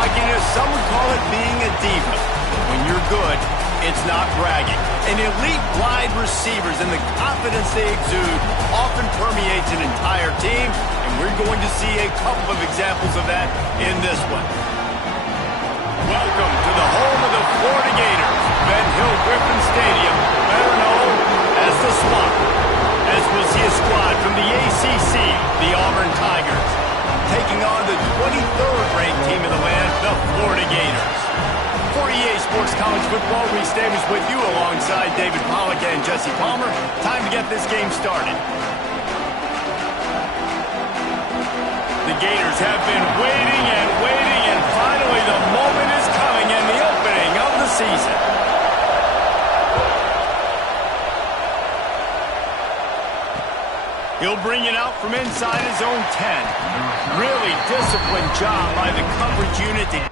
cockiness, some would call it being a diva. When you're good, it's not bragging. And elite wide receivers and the confidence they exude often permeates an entire team, and we're going to see a couple of examples of that in this one. Welcome to the home of the Florida Gators, Ben Hill Griffin Stadium, better known as the Swamp. As we'll see a squad from the ACC, the Auburn Tigers, taking on the 23rd ranked team in the land, the Florida Gators. For EA Sports College Football, Reese Davis with you alongside David Pollack and Jesse Palmer. Time to get this game started. The Gators have been waiting, and finally the moment is coming in the opening of the season. He'll bring it out from inside his own 10. Really disciplined job by the coverage unit to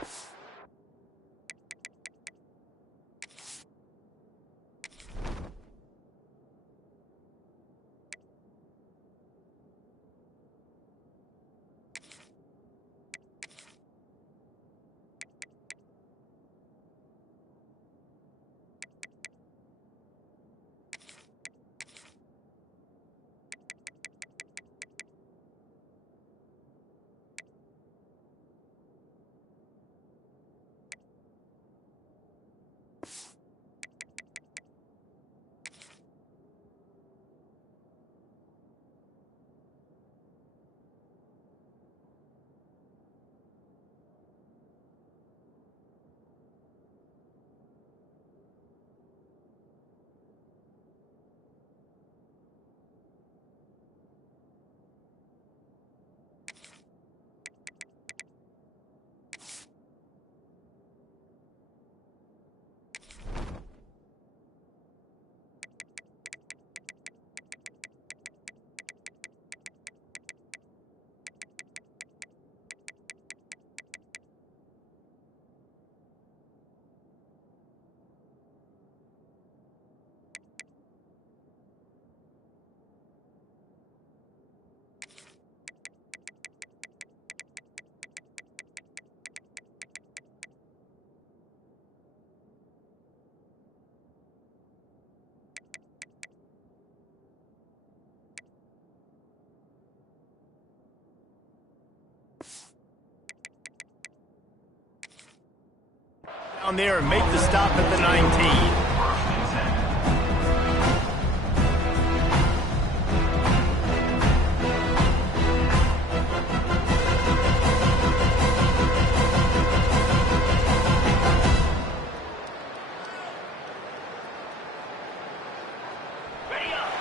down there and make the stop at the 19.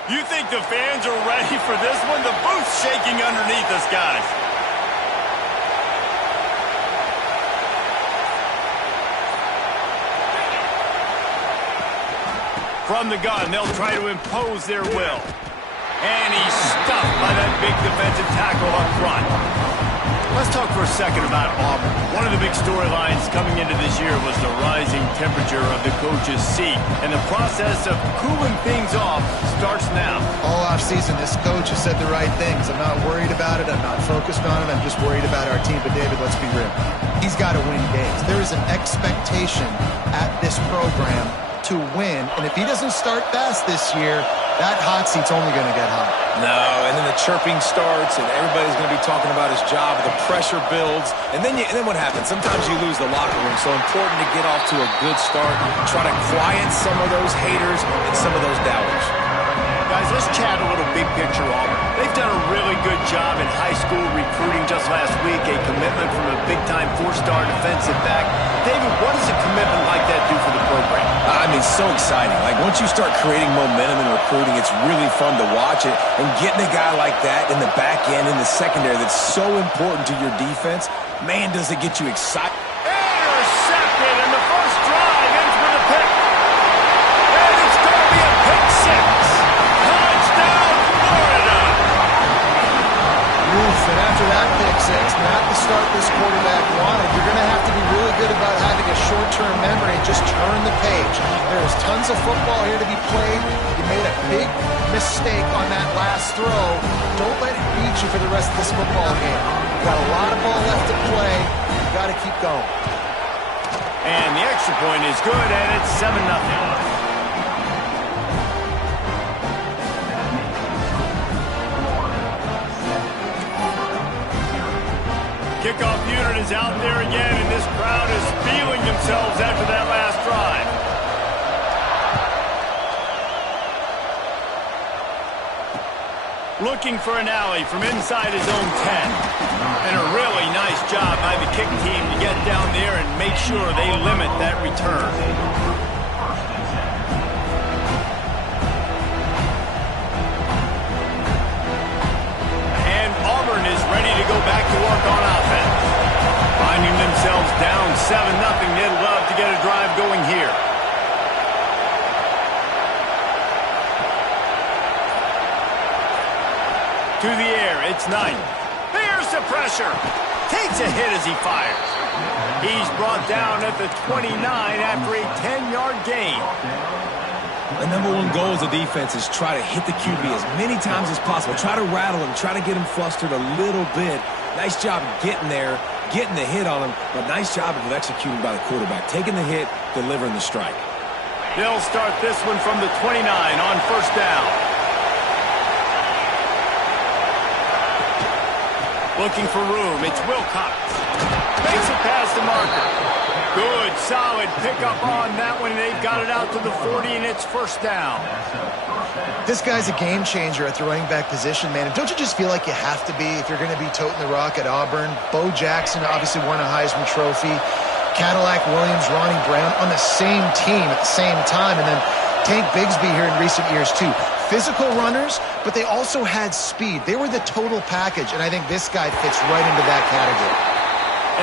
You think the fans are ready for this one? The booth's shaking underneath us, guys. From the gun, they'll try to impose their will. And he's stuffed by that big defensive tackle up front. Let's talk for a second about Auburn. One of the big storylines coming into this year was the rising temperature of the coach's seat. And the process of cooling things off starts now. All offseason, this coach has said the right things. I'm not worried about it. I'm not focused on it. I'm just worried about our team. But, David, let's be real. He's got to win games. There is an expectation at this program to win, and if he doesn't start fast this year, that hot seat's only going to get hot. No, and then the chirping starts, and everybody's going to be talking about his job. The pressure builds, and then what happens? Sometimes you lose the locker room, so important to get off to a good start. Try to quiet some of those haters and some of those doubters. Guys, let's chat a little big picture Auburn. They've done a really good job in high school recruiting just last week, a commitment from a big-time four-star defensive back. David, what does a commitment like that do for the program? I mean, so exciting. Like, once you start creating momentum in recruiting, it's really fun to watch it. And getting a guy like that in the back end, in the secondary, that's so important to your defense, man, does it get you excited. Intercepted, and the first drive ends with a pick. And it's going to be a pick six. Touchdown, Florida. Oof, and after that pick six, not the start this quarterback wanted. You're going to have to be really good about having a short-term memory and just turn the page. There is tons of football here to be played. You made a big mistake on that last throw. Don't let it beat you for the rest of this football game. You've got a lot of ball left to play. You got to keep going. And the extra point is good, and it's 7-0. Kickoff unit is out there again, and this crowd is feeling themselves after that last drive. Looking for an alley from inside his own 10. And a really nice job by the kick team to get down there and make sure they limit that return. And Auburn is ready to go back to work on offense. Finding themselves down 7-0, they'd love to get a drive going here. To the air, it's Knight. Here's the pressure. Takes a hit as he fires. He's brought down at the 29 after a 10-yard gain. The number one goal as a defense is try to hit the QB as many times as possible. Try to rattle him, try to get him flustered a little bit. Nice job getting there, getting the hit on him, but nice job of executing by the quarterback. Taking the hit, delivering the strike. They'll start this one from the 29 on first down. Looking for room, it's Wilcox. Makes it past the marker. Good, solid pickup on that one, and they've got it out to the 40, and it's first down. This guy's a game changer at the running back position, man. And don't you just feel like you have to be if you're going to be toting the rock at Auburn? Bo Jackson obviously won a Heisman Trophy. Cadillac Williams, Ronnie Brown on the same team at the same time. And then Tank Bigsby here in recent years, too. Physical runners, but they also had speed. They were the total package, and I think this guy fits right into that category.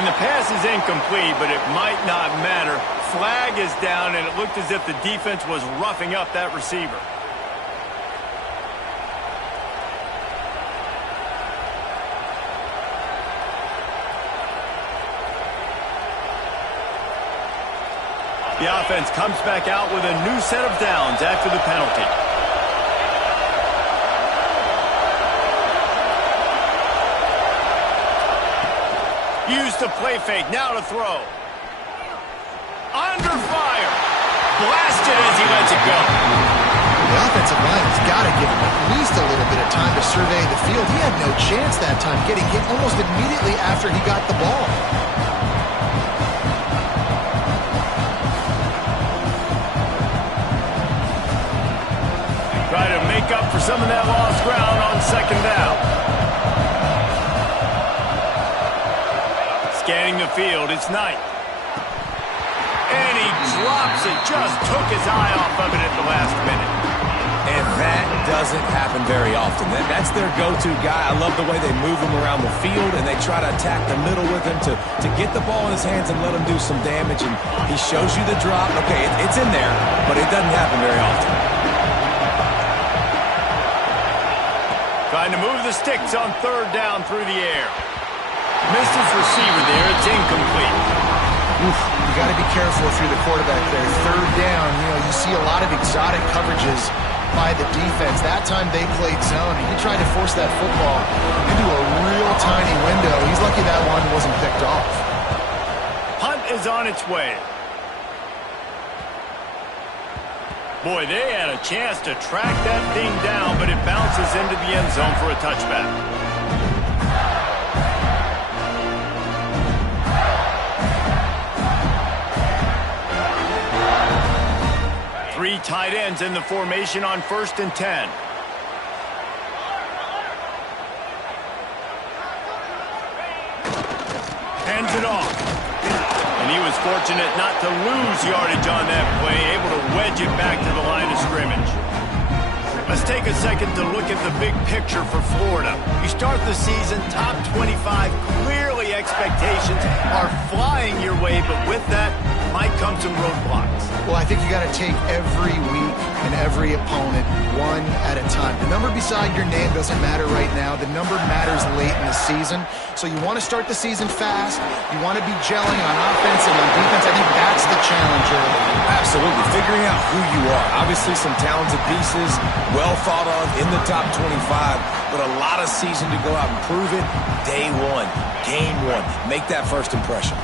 And the pass is incomplete, but it might not matter. Flag is down, and it looked as if the defense was roughing up that receiver. The offense comes back out with a new set of downs after the penalty. Use the play fake, now to throw. Under fire. Blasted as he lets it go. The offensive line has got to give him at least a little bit of time to survey the field. He had no chance that time, getting hit almost immediately after he got the ball. Try to make up for some of that lost ground on second down. Scanning the field, it's Knight. And he drops it, just took his eye off of it at the last minute. And that doesn't happen very often. That's their go-to guy. I love the way they move him around the field, and they try to attack the middle with him to get the ball in his hands and let him do some damage. And he shows you the drop. Okay, it's in there, but it doesn't happen very often. Trying to move the sticks on third down through the air. Missed his receiver there. It's incomplete. Oof, you got to be careful if you're the quarterback there. Third down, you see a lot of exotic coverages by the defense. That time they played zone, and he tried to force that football into a real tiny window. He's lucky that one wasn't picked off. Punt is on its way. Boy, they had a chance to track that thing down, but it bounces into the end zone for a touchback. Three tight ends in the formation on 1st and 10. Hands it off. And he was fortunate not to lose yardage on that play, able to wedge it back to the line of scrimmage. Let's take a second to look at the big picture for Florida. You start the season top 25. Clearly expectations are flying your way, but with that might come some roadblocks. Well, I think you got to take every week and every opponent one at a time. The number beside your name doesn't matter right now. The number matters late in the season. So you want to start the season fast. You want to be gelling on offense and on defense. I think that's the challenge early. Absolutely. Figuring out who you are. Obviously some talented pieces, well thought of in the top 25, but a lot of season to go out and prove it. Day one, game one. Make that first impression.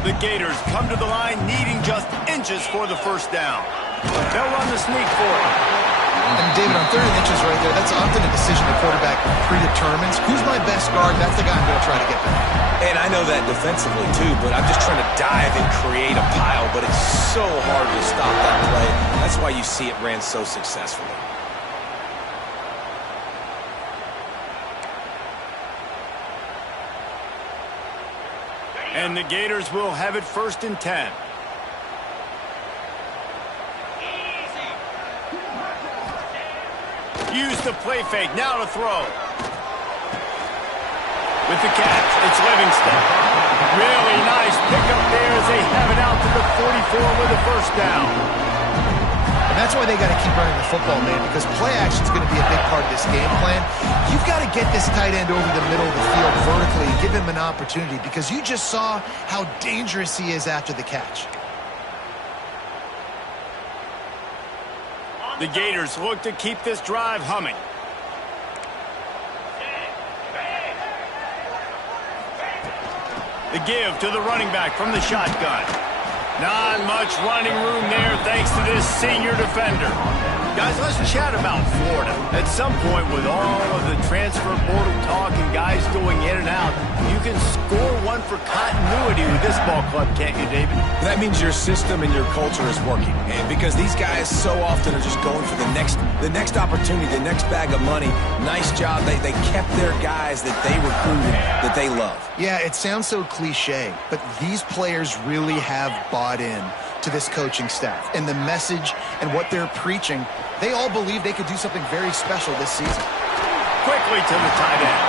The Gators come to the line needing just inches for the first down. They'll run the sneak for it. And David, on 30 inches right there, that's often a decision the quarterback predetermines. Who's my best guard? That's the guy I'm going to try to get back. And I know that defensively too, but I'm just trying to dive and create a pile, but it's so hard to stop that play. That's why you see it ran so successfully. And the Gators will have it 1st and 10. Use the play fake, now to throw. With the catch, it's Livingston. Really nice pickup there as they have it out to the 44 with a first down. And that's why they got to keep running the football, man, because play action is going to be a big part of this game plan. You've got to get this tight end over the middle of the field vertically and give him an opportunity, because you just saw how dangerous he is after the catch. The Gators look to keep this drive humming. The give to the running back from the shotgun. Not much running room there thanks to this senior defender. Guys, let's chat about Florida. At some point, with all of the transfer portal talk and guys going in and out, you can score one for continuity with this ball club, can't you, David? That means your system and your culture is working. And because these guys so often are just going for the next opportunity, the next bag of money. Nice job. They kept their guys that they recruited, that they love. Yeah, it sounds so cliche, but these players really have bought in to this coaching staff. And the message and what they're preaching, they all believe they could do something very special this season. Quickly to the tight end.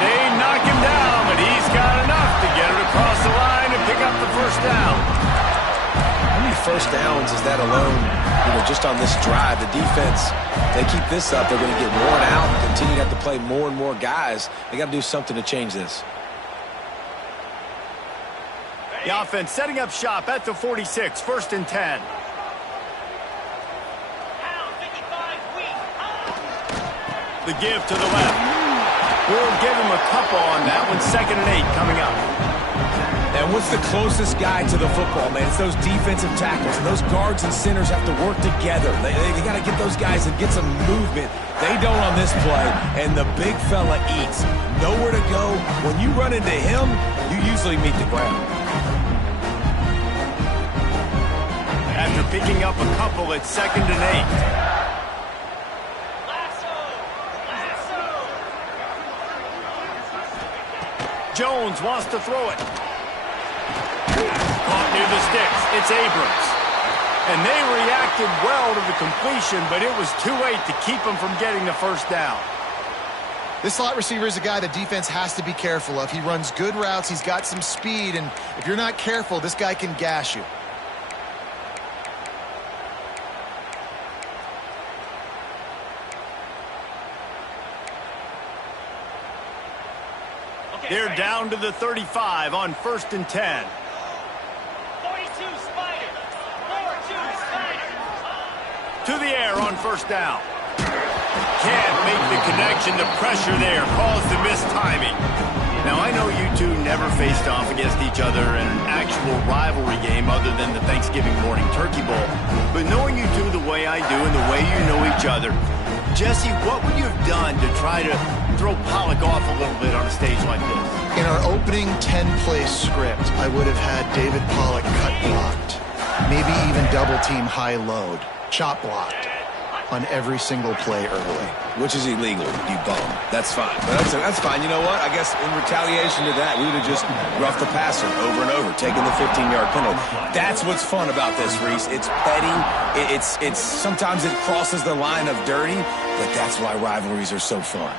They knock him down, but he's got enough to get it across the line and pick up the first down. How many first downs is that alone, just on this drive? The defense, they keep this up, they're going to get worn out and continue to have to play more and more guys. They got to do something to change this. The offense setting up shop at the 46, 1st and 10. The give to the left. We'll give him a couple on that one. 2nd and 8 coming up. And what's the closest guy to the football, man? It's those defensive tackles. And those guards and centers have to work together. They got to get those guys and get some movement. They don't on this play. And the big fella eats. Nowhere to go. When you run into him, you usually meet the ground. After picking up a couple at 2nd and 8. Jones wants to throw it. Caught near the sticks. It's Abrams. And they reacted well to the completion, but it was too late to keep them from getting the first down. This slot receiver is a guy the defense has to be careful of. He runs good routes. He's got some speed, and if you're not careful, this guy can gash you. They're down to the 35 on 1st and 10. 42 Spider. 4-2 Spider. To the air on 1st down. Can't make the connection. The pressure there caused the missed timing. Now, I know you two never faced off against each other in an actual rivalry game other than the Thanksgiving morning Turkey Bowl. But knowing you two the way I do and the way you know each other, Jesse, what would you have done to try to throw Pollock off a little bit on a stage like this? In our opening 10-play script, I would have had David Pollock cut blocked, maybe even double-team high load, chop blocked on every single play early. Which is illegal, you bum. That's fine. But that's fine. You know what? I guess in retaliation to that, we would have just roughed the passer over and over, taking the 15-yard penalty. That's what's fun about this, Reese. It's petty. It's sometimes it crosses the line of dirty, but that's why rivalries are so fun.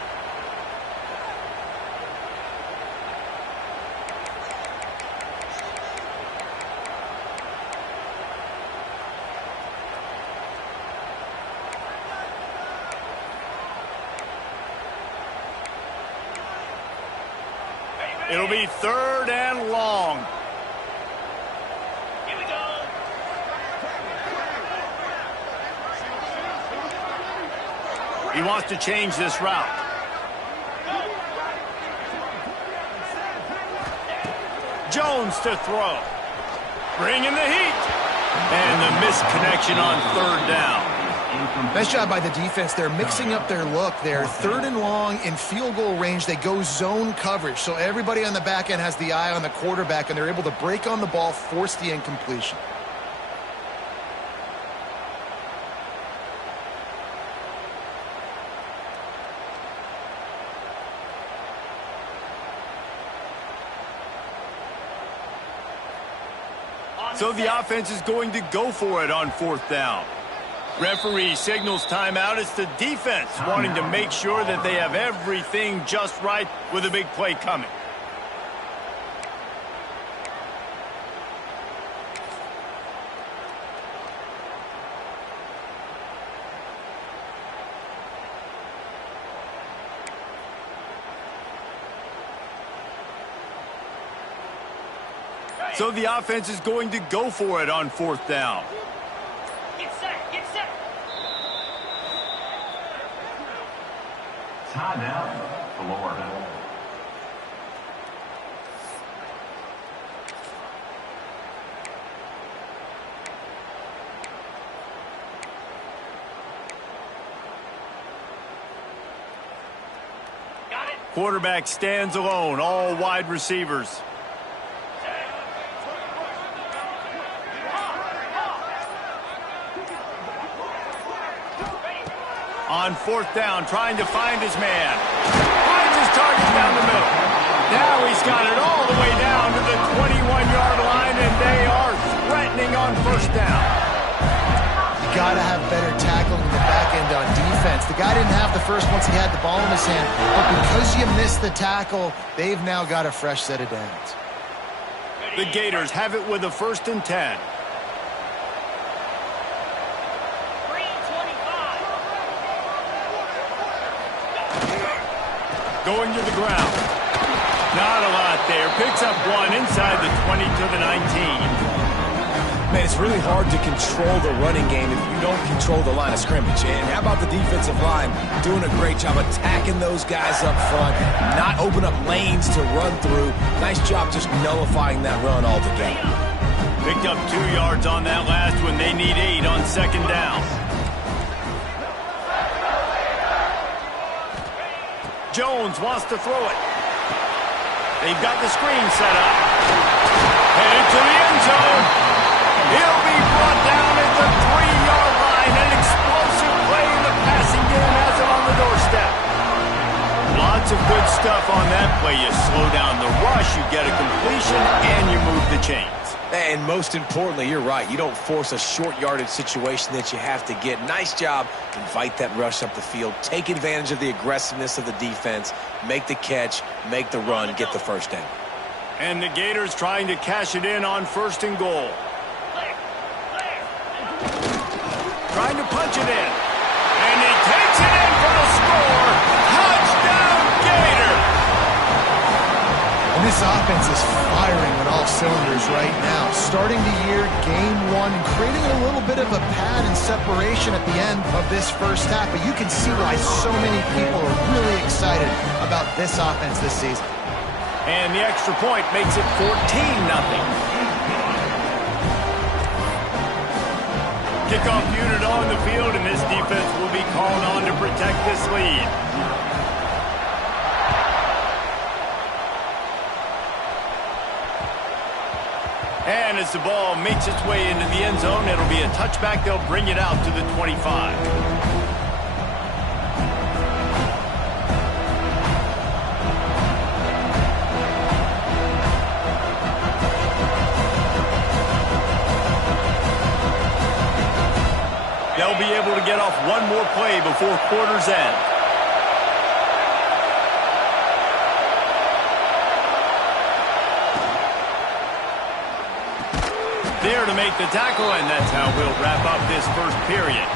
It'll be 3rd and long. Here we go. He wants to change this route. Jones to throw. Bringing the heat. And the misconnection on 3rd down. Nice job by the defense. They're mixing up their look. They're 3rd and long in field goal range. They go zone coverage. So everybody on the back end has the eye on the quarterback, and they're able to break on the ball, force the incompletion. So the offense is going to go for it on 4th down. Referee signals timeout. It's the defense wanting to make sure that they have everything just right with a big play coming. So the offense is going to go for it on 4th down. Get set. Get set. Timeout, Florida. Got it. Quarterback stands alone, all wide receivers. On 4th down, trying to find his man. Finds his target down the middle. Now he's got it all the way down to the 21-yard line, and they are threatening on 1st down. You got to have better tackling in the back end on defense. The guy didn't have the first once he had the ball in his hand, but because you missed the tackle, they've now got a fresh set of downs. The Gators have it with a 1st and 10. Going to the ground. Not a lot there. Picks up 1 inside the 20 to the 19. Man, it's really hard to control the running game if you don't control the line of scrimmage. And how about the defensive line doing a great job attacking those guys up front, not open up lanes to run through. Nice job just nullifying that run altogether. Picked up 2 yards on that last one. They need 8 on 2nd down. Jones wants to throw it. They've got the screen set up. Headed to the end zone. He'll be brought down at the 3-yard line. An explosive play in the passing game has him on the doorstep. Lots of good stuff on that play. You slow down the rush, you get a completion, and you move the chains. And most importantly, you're right. You don't force a short yardage situation that you have to get. Nice job. Invite that rush up the field. Take advantage of the aggressiveness of the defense. Make the catch. Make the run. Get the 1st down. And the Gators trying to cash it in on 1st and goal. Trying to punch it in. And he takes it in for the score. Touchdown, Gator! And this offense is firing on all cylinders right now. Starting the year, game 1, and creating a little bit of a pad and separation at the end of this 1st half. But you can see why so many people are really excited about this offense this season. And the extra point makes it 14-0. Kickoff unit on the field, and this defense will be called on to protect this lead. And as the ball makes its way into the end zone, it'll be a touchback. They'll bring it out to the 25. They'll be able to get off one more play before quarter's end. There to make the tackle, and that's how we'll wrap up this 1st period.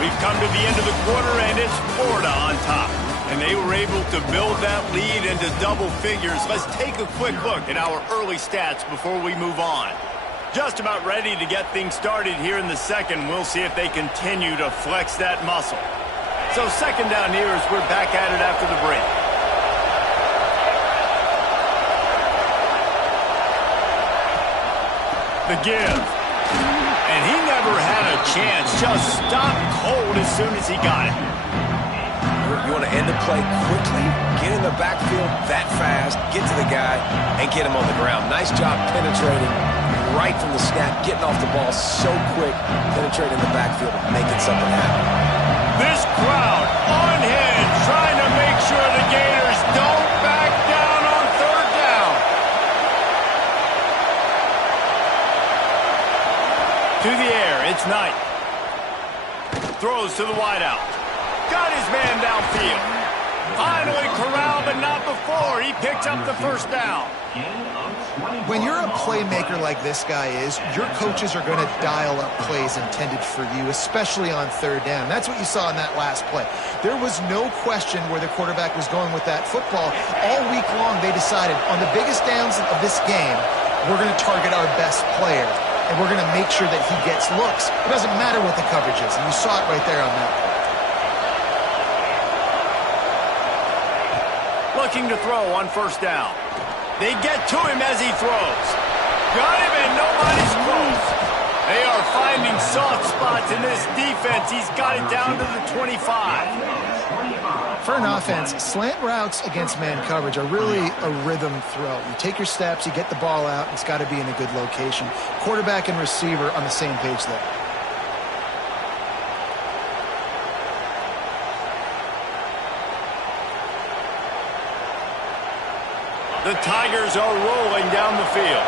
We've come to the end of the quarter, and it's Florida on top. And they were able to build that lead into double figures. Let's take a quick look at our early stats before we move on. Just about ready to get things started here in the second. We'll see if they continue to flex that muscle. So second down here as we're back at it after the break. The give. And he never had a chance. Just stopped cold as soon as he got it. You want to end the play quickly, get in the backfield that fast, get to the guy, and get him on the ground. Nice job penetrating right from the snap, getting off the ball so quick, penetrating the backfield and making something happen. This crowd on hand, trying to make sure the Gators don't back down on third down. To the air, it's Knight. Throws to the wideout. Got his man downfield. Finally corralled, but not before. He picked up the first down. When you're a playmaker like this guy is, your coaches are going to dial up plays intended for you, especially on third down. That's what you saw in that last play. There was no question where the quarterback was going with that football. All week long, they decided on the biggest downs of this game, we're going to target our best player, and we're going to make sure that he gets looks. It doesn't matter what the coverage is, and you saw it right there on that play. Looking to throw on first down. They get to him as he throws. Got him and nobody's close. They are finding soft spots in this defense. He's got it down to the 25. For an offense, slant routes against man coverage are really a rhythm throw. You take your steps, you get the ball out, it's got to be in a good location. Quarterback and receiver on the same page there. The Tigers are rolling down the field.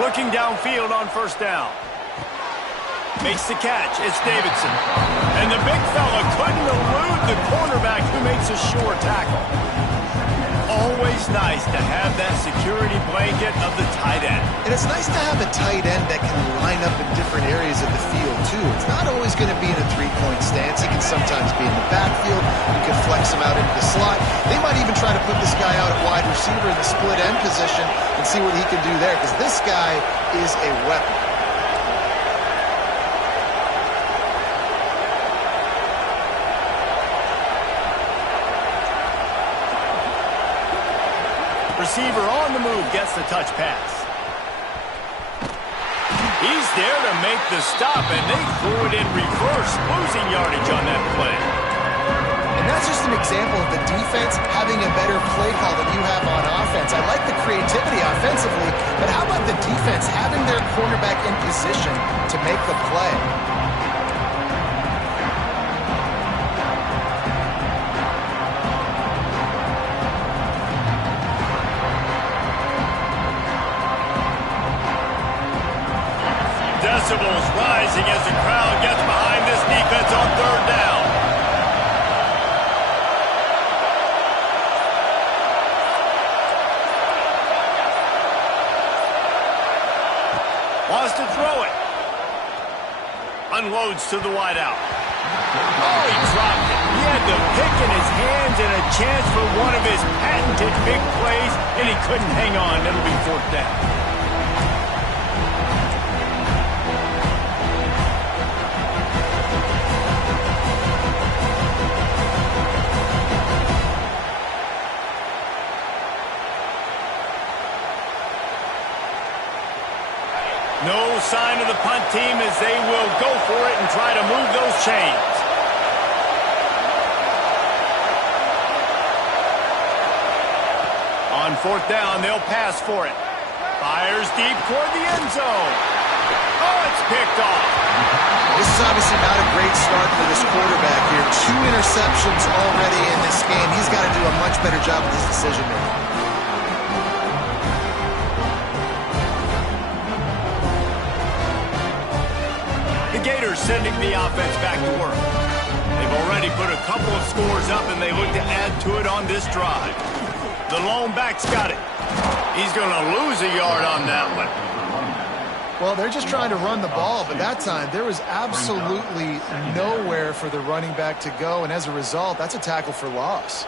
Looking downfield on first down. Makes the catch. It's Davidson. And the big fella couldn't elude the cornerback who makes a sure tackle. Always nice to have that security blanket of the tight end. And it's nice to have a tight end that can line up in different areas of the field, too. It's not always going to be in a three-point stance. He can sometimes be in the backfield. You can flex him out into the slot. They might even try to put this guy out at wide receiver in the split end position and see what he can do there, because this guy is a weapon. Receiver on the move gets the touch pass. He's there to make the stop, and they threw it in reverse, losing yardage on that play. And that's just an example of the defense having a better play call than you have on offense. I like the creativity offensively, but how about the defense having their cornerback in position to make the play? Decibels rising as the crowd gets behind this defense on third down. Wants to throw it. Unloads to the wideout. Oh, he dropped it. He had the pick in his hands and a chance for one of his patented big plays, and he couldn't hang on. It'll be fourth down. No sign of the punt team as they will go for it and try to move those chains. On fourth down, they'll pass for it. Fires deep toward the end zone. Oh, it's picked off. This is obviously not a great start for this quarterback here. 2 interceptions already in this game. He's got to do a much better job with his decision making. Gators sending the offense back to work. They've already put a couple of scores up, and they look to add to it on this drive. The lone back's got it. He's going to lose a yard on that one. Well, they're just trying to run the ball, but that time there was absolutely nowhere for the running back to go, and as a result, that's a tackle for loss.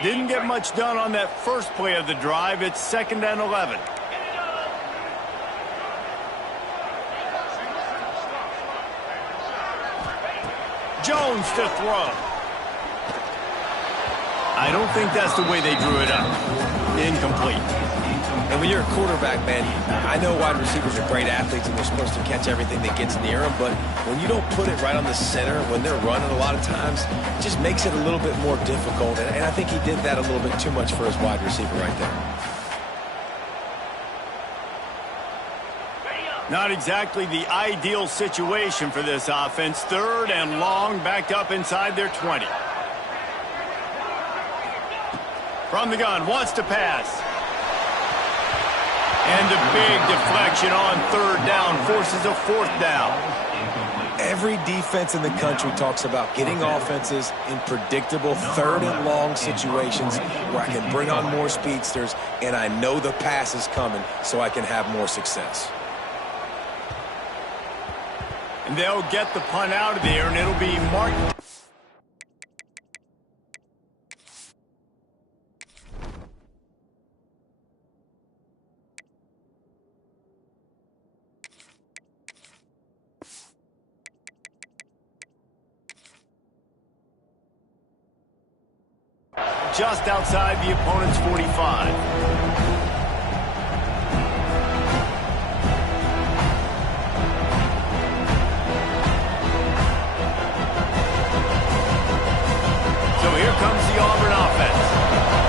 Didn't get much done on that first play of the drive. It's 2nd and 11. Jones to throw. I don't think that's the way they drew it up. Incomplete. And when you're a quarterback, man, I know wide receivers are great athletes and they're supposed to catch everything that gets near them, but when you don't put it right on the center, when they're running a lot of times, it just makes it a little bit more difficult. And I think he did that a little bit too much for his wide receiver right there. Not exactly the ideal situation for this offense. 3rd and long, backed up inside their 20. From the gun, wants to pass. And a big deflection on 3rd down, forces a 4th down. Every defense in the country talks about getting offenses in predictable 3rd and long situations where I can bring on more speedsters and I know the pass is coming so I can have more success. And they'll get the punt out of there, and it'll be Martin. Just outside the opponent's 45. So here comes the Auburn offense.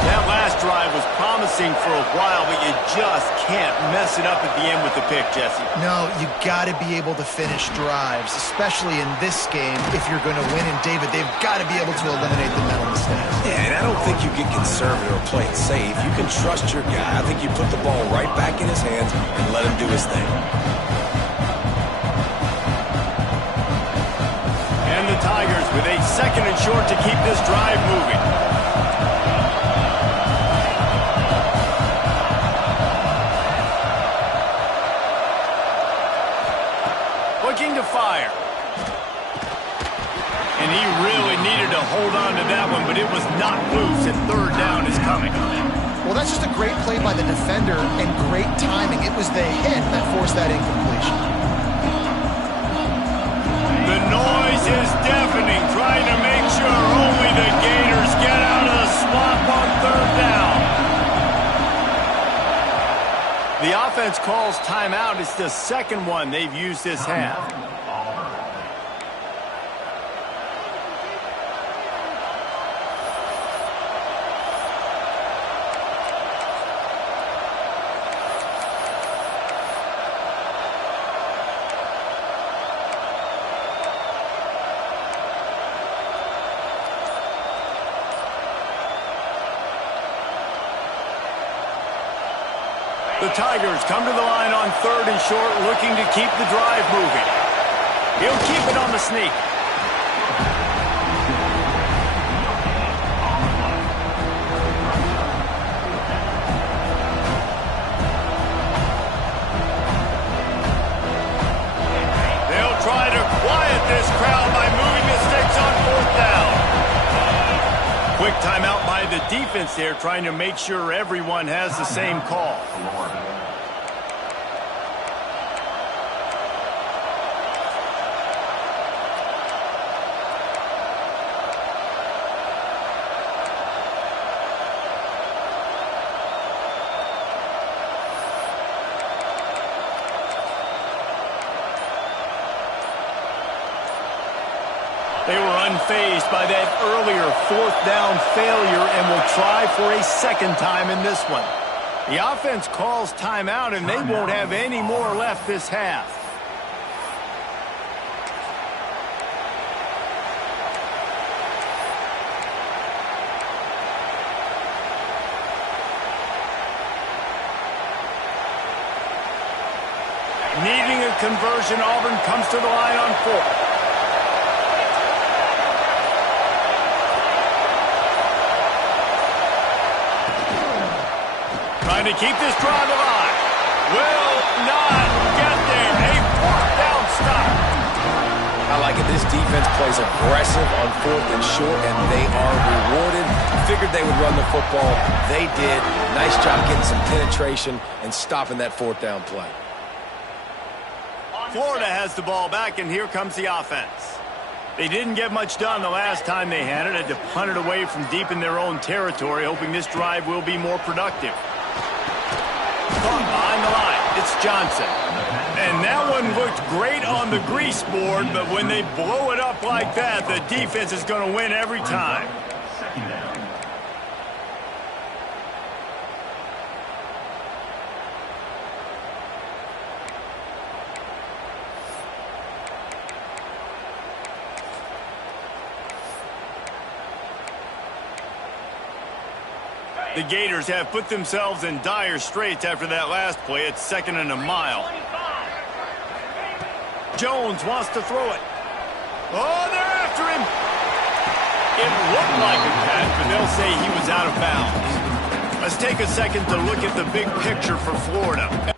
That last drive was promising for a while, but you just can't mess it up at the end with the pick, Jesse. No, you got to be able to finish drives, especially in this game if you're going to win. And, David, they've got to be able to eliminate the mental mistakes. Yeah, and I don't think you get conservative or play it safe. You can trust your guy. I think you put the ball right back in his hands and let him do his thing. And the Tigers with a 2nd and short to keep this drive moving. Looking to fire. And he really needed to hold on to that one, but it was not loose, and 3rd down is coming. Well, that's just a great play by the defender and great timing. It was the hit that forced that incompletion. The noise is deafening, trying to make sure only the Gators get out of the swamp on 3rd down. The offense calls timeout. It's the 2nd one they've used this half. The Tigers come to the line on 3rd and short, looking to keep the drive moving. He'll keep it on the sneak. They'll try to quiet this crowd by moving the sticks on 4th down. Quick timeout by the defense there, trying to make sure everyone has the same call. They were unfazed by that earlier 4th down failure and will try for a 2nd time in this one. The offense calls timeout, and they won't have any more left this half. Needing a conversion, Auburn comes to the line on 4th. Trying to keep this drive alive. Will not get there. A fourth down stop. I like it. This defense plays aggressive on 4th and short, and they are rewarded. Figured they would run the football. They did. Nice job getting some penetration and stopping that 4th down play. Florida has the ball back, and here comes the offense. They didn't get much done the last time they had it. Had to punt it away from deep in their own territory, hoping this drive will be more productive. Caught behind the line. It's Johnson. And that one looked great on the grease board, but when they blow it up like that, the defense is going to win every time. Second down. The Gators have put themselves in dire straits after that last play. It's 2nd and a mile. Jones wants to throw it. Oh, they're after him. It looked like a catch, but they'll say he was out of bounds. Let's take a second to look at the big picture for Florida.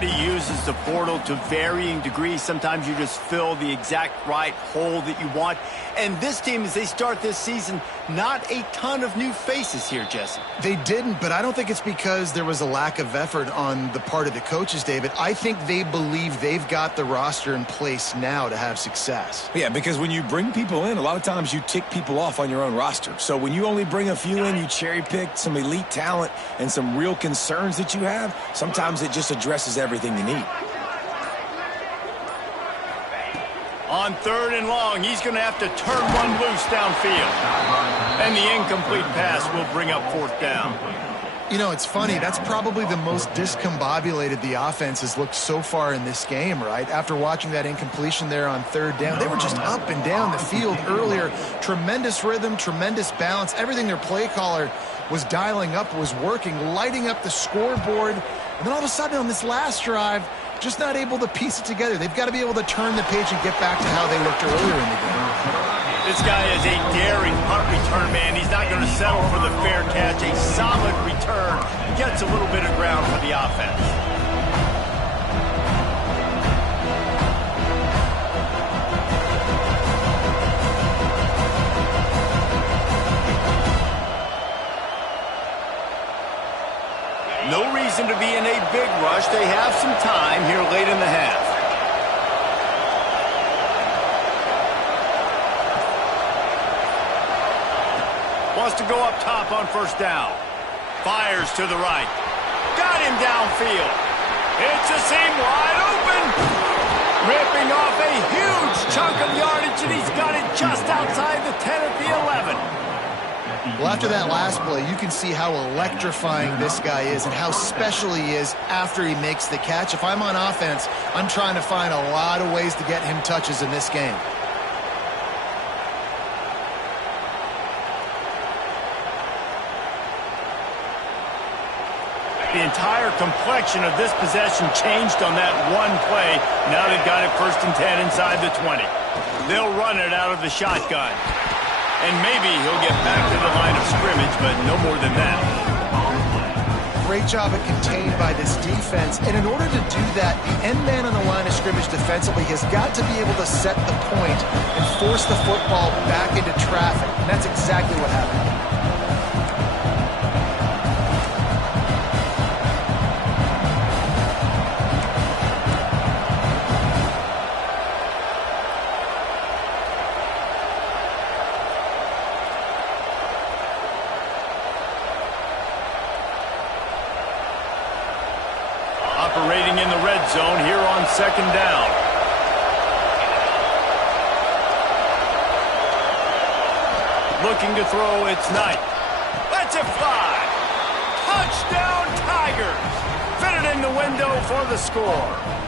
He uses the portal to varying degrees. Sometimes you just fill the exact right hole that you want. And this team, as they start this season, not a ton of new faces here, Jesse. They didn't, but I don't think it's because there was a lack of effort on the part of the coaches, David. I think they believe they've got the roster in place now to have success. Yeah, because when you bring people in, a lot of times you tick people off on your own roster. So when you only bring a few in, you cherry pick some elite talent and some real concerns that you have, sometimes it just addresses everything you need. On 3rd and long, he's going to have to turn one loose downfield. And the incomplete pass will bring up 4th down. You know, it's funny. That's probably the most discombobulated the offense has looked so far in this game, right? After watching that incompletion there on 3rd down, they were just up and down the field earlier. Tremendous rhythm, tremendous balance. Everything their play caller was dialing up was working, lighting up the scoreboard. And then all of a sudden on this last drive, just not able to piece it together. They've got to be able to turn the page and get back to how they looked earlier in the game. This guy is a daring punt return man. He's not going to settle for the fair catch. A solid return gets a little bit of ground for the offense. No reason to be in a big rush. They have some time here late in the half. Wants to go up top on 1st down. Fires to the right. Got him downfield. It's a seam wide open. Ripping off a huge chunk of yardage, and he's got it just outside the 10 at the 11. Well, after that last play, you can see how electrifying this guy is and how special he is after he makes the catch. If I'm on offense, I'm trying to find a lot of ways to get him touches in this game. The entire complexion of this possession changed on that one play. Now they've got it 1st and 10 inside the 20. They'll run it out of the shotgun. And maybe he'll get back to the line of scrimmage, but no more than that. Great job of contained by this defense. And in order to do that, the end man on the line of scrimmage defensively has got to be able to set the point and force the football back into traffic. And that's exactly what happened. Operating in the red zone here on 2nd down. Looking to throw, it's Knight. Lets it fly. Touchdown Tigers. Fitted in the window for the score.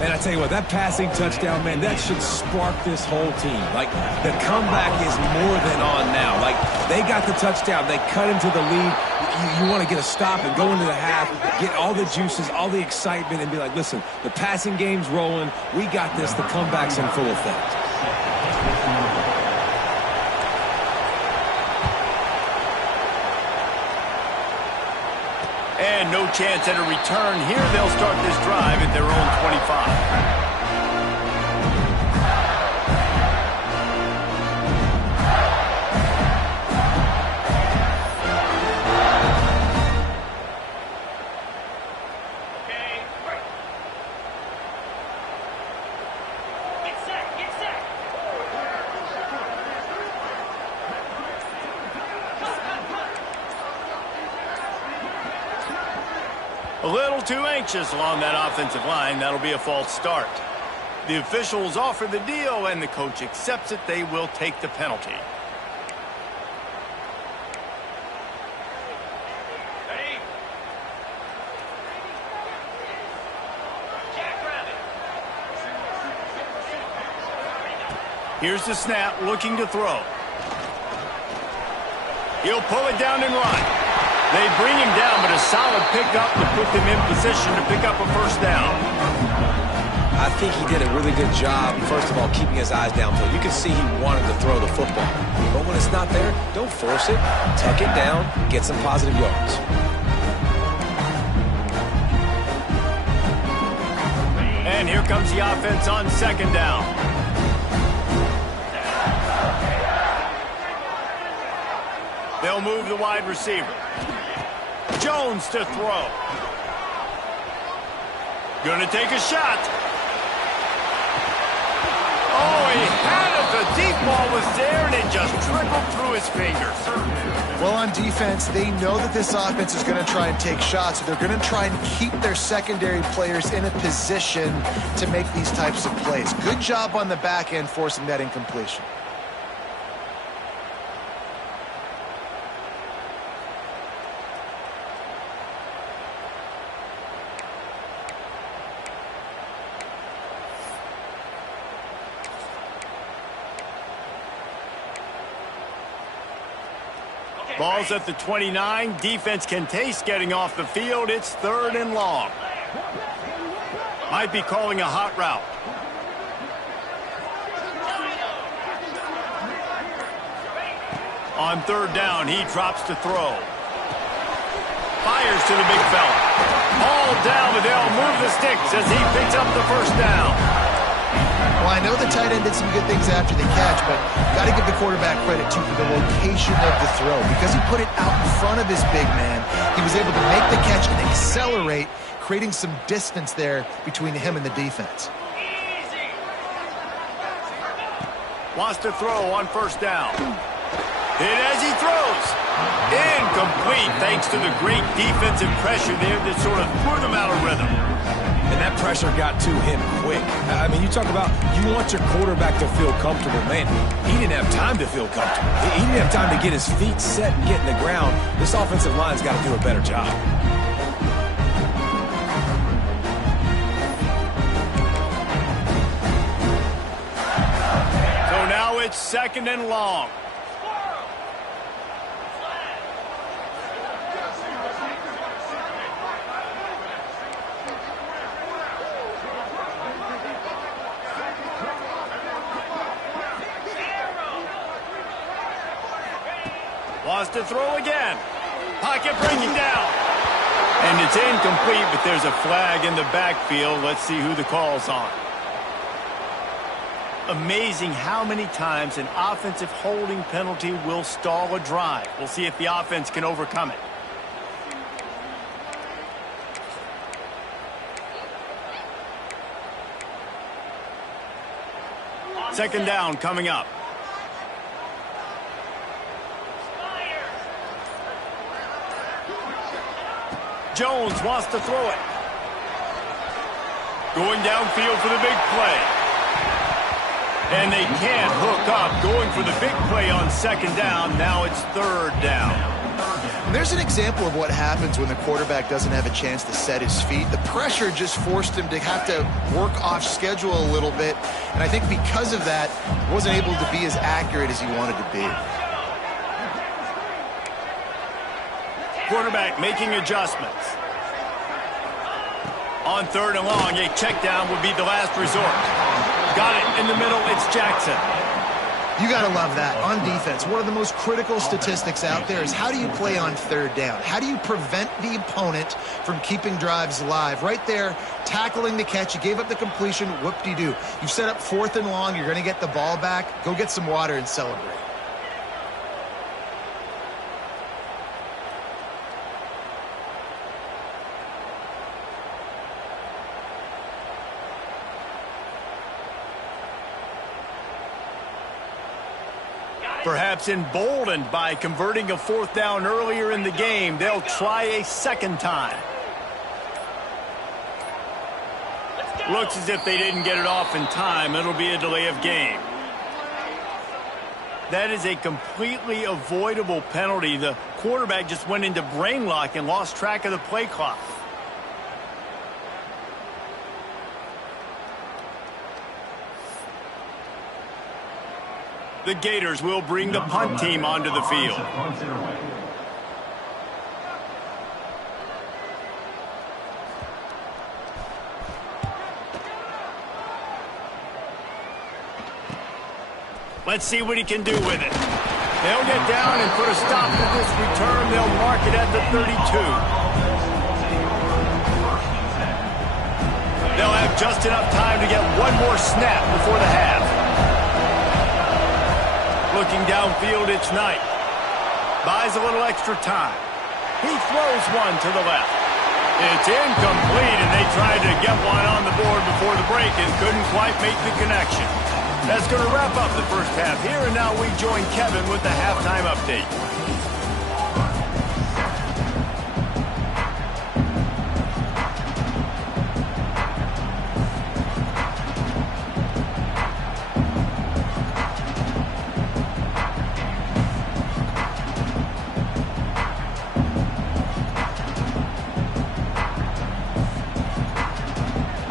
Man, I tell you what, that passing touchdown, man, that should spark this whole team. Like, the comeback is more than on now. Like, they got the touchdown. They cut into the lead. You want to get a stop and go into the half, get all the juices, all the excitement, and be like, listen, the passing game's rolling. We got this. The comeback's in full effect. And no chance at a return here. They'll start this drive at their own 25. A little too anxious along that offensive line. That'll be a false start. The officials offer the deal, and the coach accepts it. They will take the penalty. Here's the snap, looking to throw. He'll pull it down and run. They bring him down, but a solid pickup to put them in position to pick up a first down. I think he did a really good job, first of all, keeping his eyes downfield. You can see he wanted to throw the football. But when it's not there, don't force it. Tuck it down, get some positive yards. And here comes the offense on second down. They'll move the wide receiver. Jones to throw. Gonna take a shot. Oh, he had it. The deep ball was there, and it just trickled through his fingers. Well, on defense, they know that this offense is going to try and take shots, so they're going to try and keep their secondary players in a position to make these types of plays. Good job on the back end forcing that incompletion. Ball's at the 29. Defense can taste getting off the field. It's 3rd and long. Might be calling a hot route. On 3rd down, he drops to throw. Fires to the big fella. All down, but they'll move the sticks as he picks up the first down. Well, I know the tight end did some good things after the catch, but got to give the quarterback credit, too, for the location of the throw. Because he put it out in front of his big man, he was able to make the catch and accelerate, creating some distance there between him and the defense. Wants to throw on 1st down. Hit as he throws. Incomplete, thanks to the great defensive pressure there that sort of threw them out of rhythm. And that pressure got to him quick. I mean, you talk about you want your quarterback to feel comfortable. Man, he didn't have time to feel comfortable. He didn't have time to get his feet set and get in the ground. This offensive line's got to do a better job. So now it's 2nd and long. Wants to throw again. Pocket breaking down. And it's incomplete, but there's a flag in the backfield. Let's see who the call's on. Amazing how many times an offensive holding penalty will stall a drive. We'll see if the offense can overcome it. Second down coming up. Jones wants to throw it. Going downfield for the big play. And they can't hook up. Going for the big play on 2nd down. Now it's 3rd down. And there's an example of what happens when the quarterback doesn't have a chance to set his feet. The pressure just forced him to have to work off schedule a little bit. And I think because of that, wasn't able to be as accurate as he wanted to be. Quarterback making adjustments. On 3rd and long, a check down would be the last resort. Got it in the middle, it's Jackson. You got to love that. On defense, one of the most critical statistics out there is how do you play on third down? How do you prevent the opponent from keeping drives alive? Right there, tackling the catch. You gave up the completion. Whoop-de-doo. You've set up 4th and long. You're going to get the ball back. Go get some water and celebrate. Perhaps emboldened by converting a 4th down earlier in the game, they'll try a second time. Looks as if they didn't get it off in time. It'll be a delay of game. That is a completely avoidable penalty. The quarterback just went into brain lock and lost track of the play clock. The Gators will bring the punt team onto the field. Let's see what he can do with it. They'll get down and put a stop to this return. They'll mark it at the 32. They'll have just enough time to get one more snap before the half. Looking downfield, it's Knight. Buys a little extra time. He throws one to the left. It's incomplete, and they tried to get one on the board before the break and couldn't quite make the connection. That's going to wrap up the first half here, and now we join Kevin with the halftime update.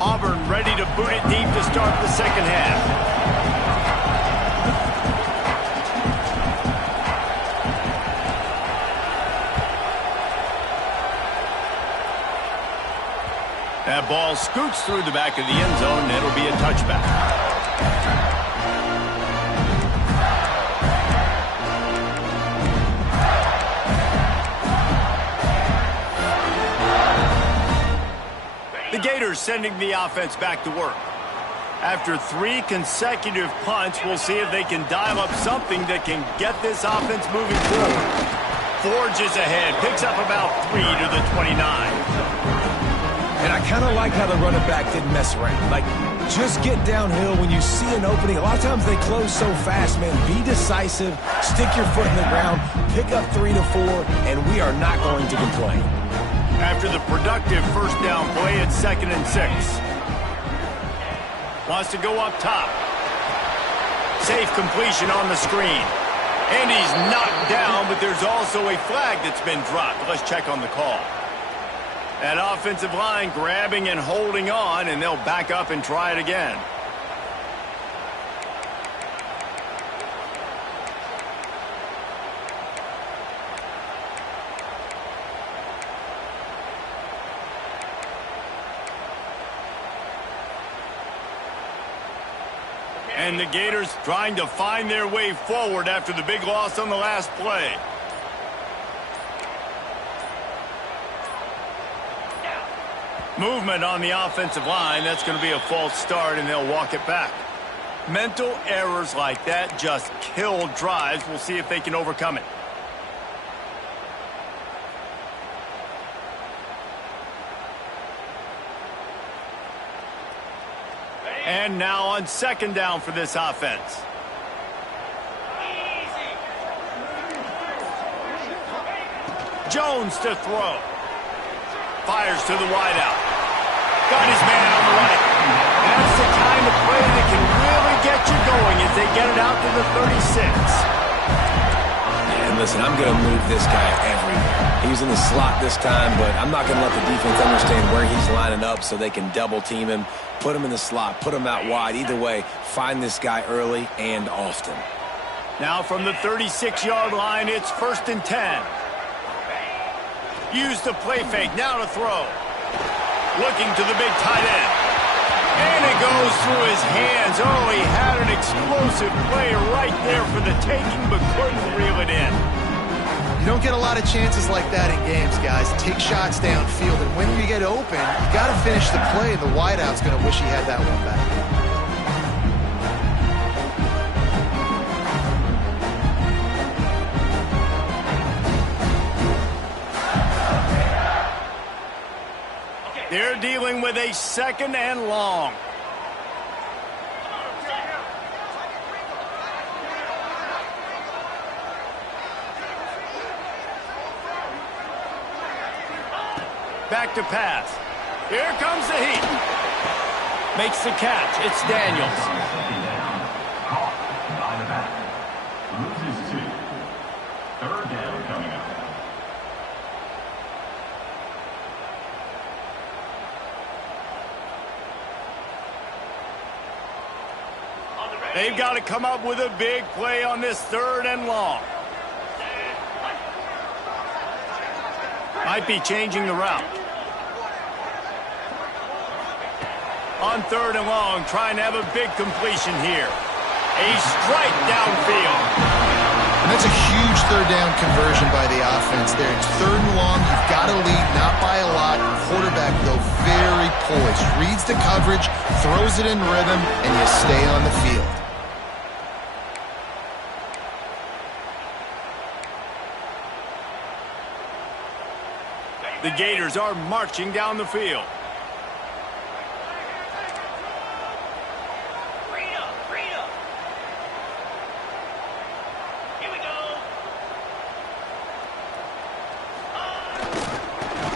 Auburn ready to boot it deep to start the second half. That ball scoots through the back of the end zone, and it'll be a touchback. The Gators sending the offense back to work. After 3 consecutive punts, we'll see if they can dial up something that can get this offense moving forward. Forges ahead, picks up about 3 to the 29. And I kind of like how the running back didn't mess around. Like, just get downhill when you see an opening. A lot of times they close so fast, man. Be decisive, stick your foot in the ground, pick up 3 to 4, and we are not going to complain. After the productive first down play, it's 2nd and 6. Wants to go up top. Safe completion on the screen. And he's knocked down, but there's also a flag that's been dropped. Let's check on the call. That offensive line grabbing and holding on, and they'll back up and try it again. And the Gators trying to find their way forward after the big loss on the last play. Movement on the offensive line. That's going to be a false start, and they'll walk it back. Mental errors like that just kill drives. We'll see if they can overcome it. And now on 2nd down for this offense. Jones to throw. Fires to the wideout. Got his man on the right. That's the kind of play that can really get you going as they get it out to the 36. And listen, I'm going to move this guy everywhere. He's in the slot this time, but I'm not going to let the defense understand where he's lining up so they can double team him, put him in the slot, put him out wide. Either way, find this guy early and often. Now from the 36-yard line, it's 1st and 10. Use the play fake, now to throw. Looking to the big tight end. And it goes through his hands. Oh, he had an explosive play right there for the taking, but couldn't reel it in. You don't get a lot of chances like that in games, guys. Take shots downfield, and when you get open, you got to finish the play, and the wideout's going to wish he had that one back. They're dealing with a 2nd and long. Back to pass. Here comes the heat. Makes the catch. It's Daniels. Caught by the back. Loses 2. 3rd down coming up. They've got to come up with a big play on this 3rd and long. Might be changing the route. On 3rd and long, trying to have a big completion here. A strike downfield. And that's a huge 3rd down conversion by the offense there. It's 3rd and long. You've got to lead, not by a lot. Quarterback, though, very poised. Reads the coverage, throws it in rhythm, and you stay on the field. The Gators are marching down the field. Freedom. Here we go.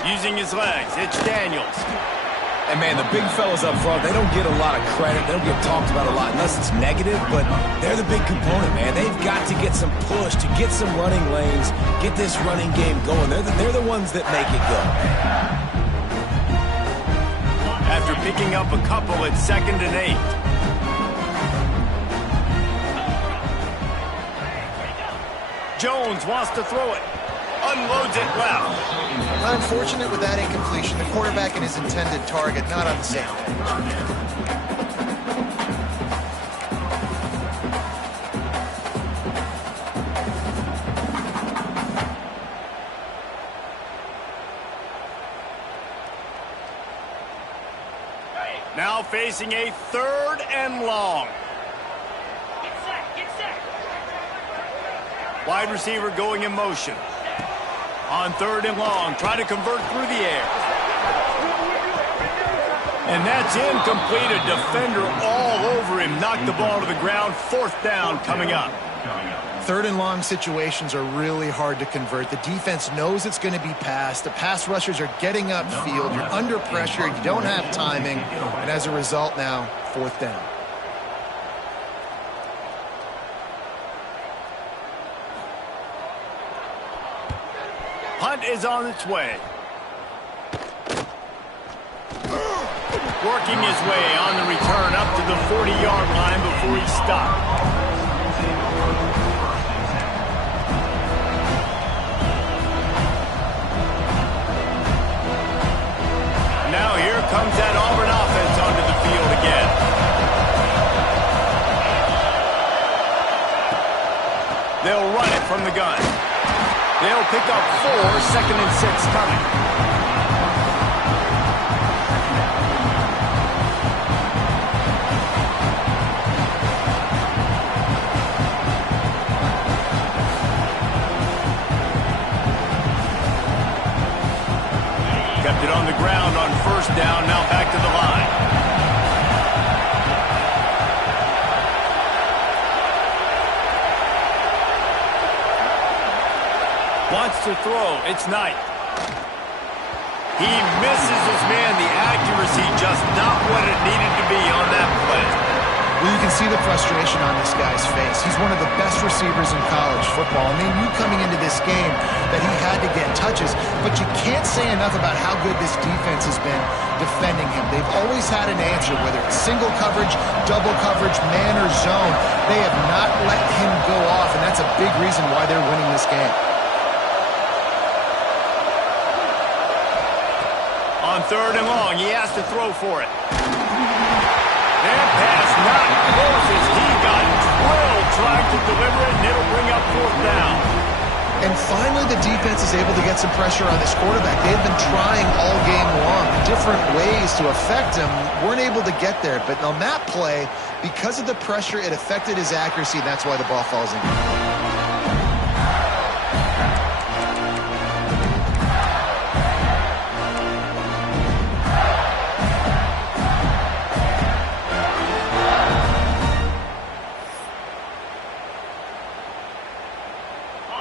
Using his legs, it's Daniels. And, man, the big fellas up front, they don't get a lot of credit. They don't get talked about a lot unless it's negative, but they're the big component, man. They've got to get some push, to get some running lanes, get this running game going. They're the ones that make it go. After picking up a couple at 2nd and 8. Jones wants to throw it. Unloads it left. Unfortunate with that incompletion. The quarterback and his intended target not on the same page. Now facing a 3rd and long. Get set. Wide receiver going in motion. On 3rd and long, trying to convert through the air. And that's incomplete. A defender all over him. Knocked the ball to the ground. 4th down coming up. 3rd and long situations are really hard to convert. The defense knows it's going to be passed. The pass rushers are getting upfield. You're under pressure. You don't have timing. And as a result now, 4th down. Punt is on its way. Working his way on the return up to the 40-yard line before he stopped. Now here comes that Auburn offense onto the field again. They'll run it from the gun. They'll pick up 4, 2nd and 6 coming. Kept it on the ground on 1st down, now back to the line. Wants to throw. It's Knight. He misses his man. The accuracy just not what it needed to be on that play. Well, you can see the frustration on this guy's face. He's one of the best receivers in college football. I mean, you coming into this game that he had to get touches, but you can't say enough about how good this defense has been defending him. They've always had an answer, whether it's single coverage, double coverage, man or zone. They have not let him go off, and that's a big reason why they're winning this game. On 3rd and long, he has to throw for it. That pass not close as he got drilled trying to deliver it, and it'll bring up 4th down. And finally, the defense is able to get some pressure on this quarterback. They've been trying all game long, different ways to affect him. Weren't able to get there. But on that play, because of the pressure, it affected his accuracy, and that's why the ball falls in.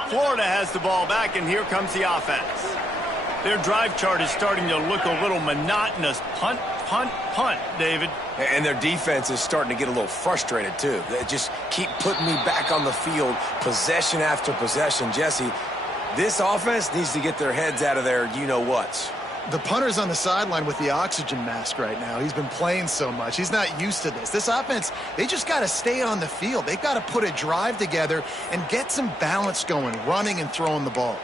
Florida has the ball back, and here comes the offense. Their drive chart is starting to look a little monotonous. Punt, punt, punt, David. And their defense is starting to get a little frustrated, too. They just keep putting me back on the field, possession after possession. Jesse, this offense needs to get their heads out of their you-know-whats. The punter's on the sideline with the oxygen mask right now. He's been playing so much. He's not used to this. This offense, they just got to stay on the field. They've got to put a drive together and get some balance going, running and throwing the ball.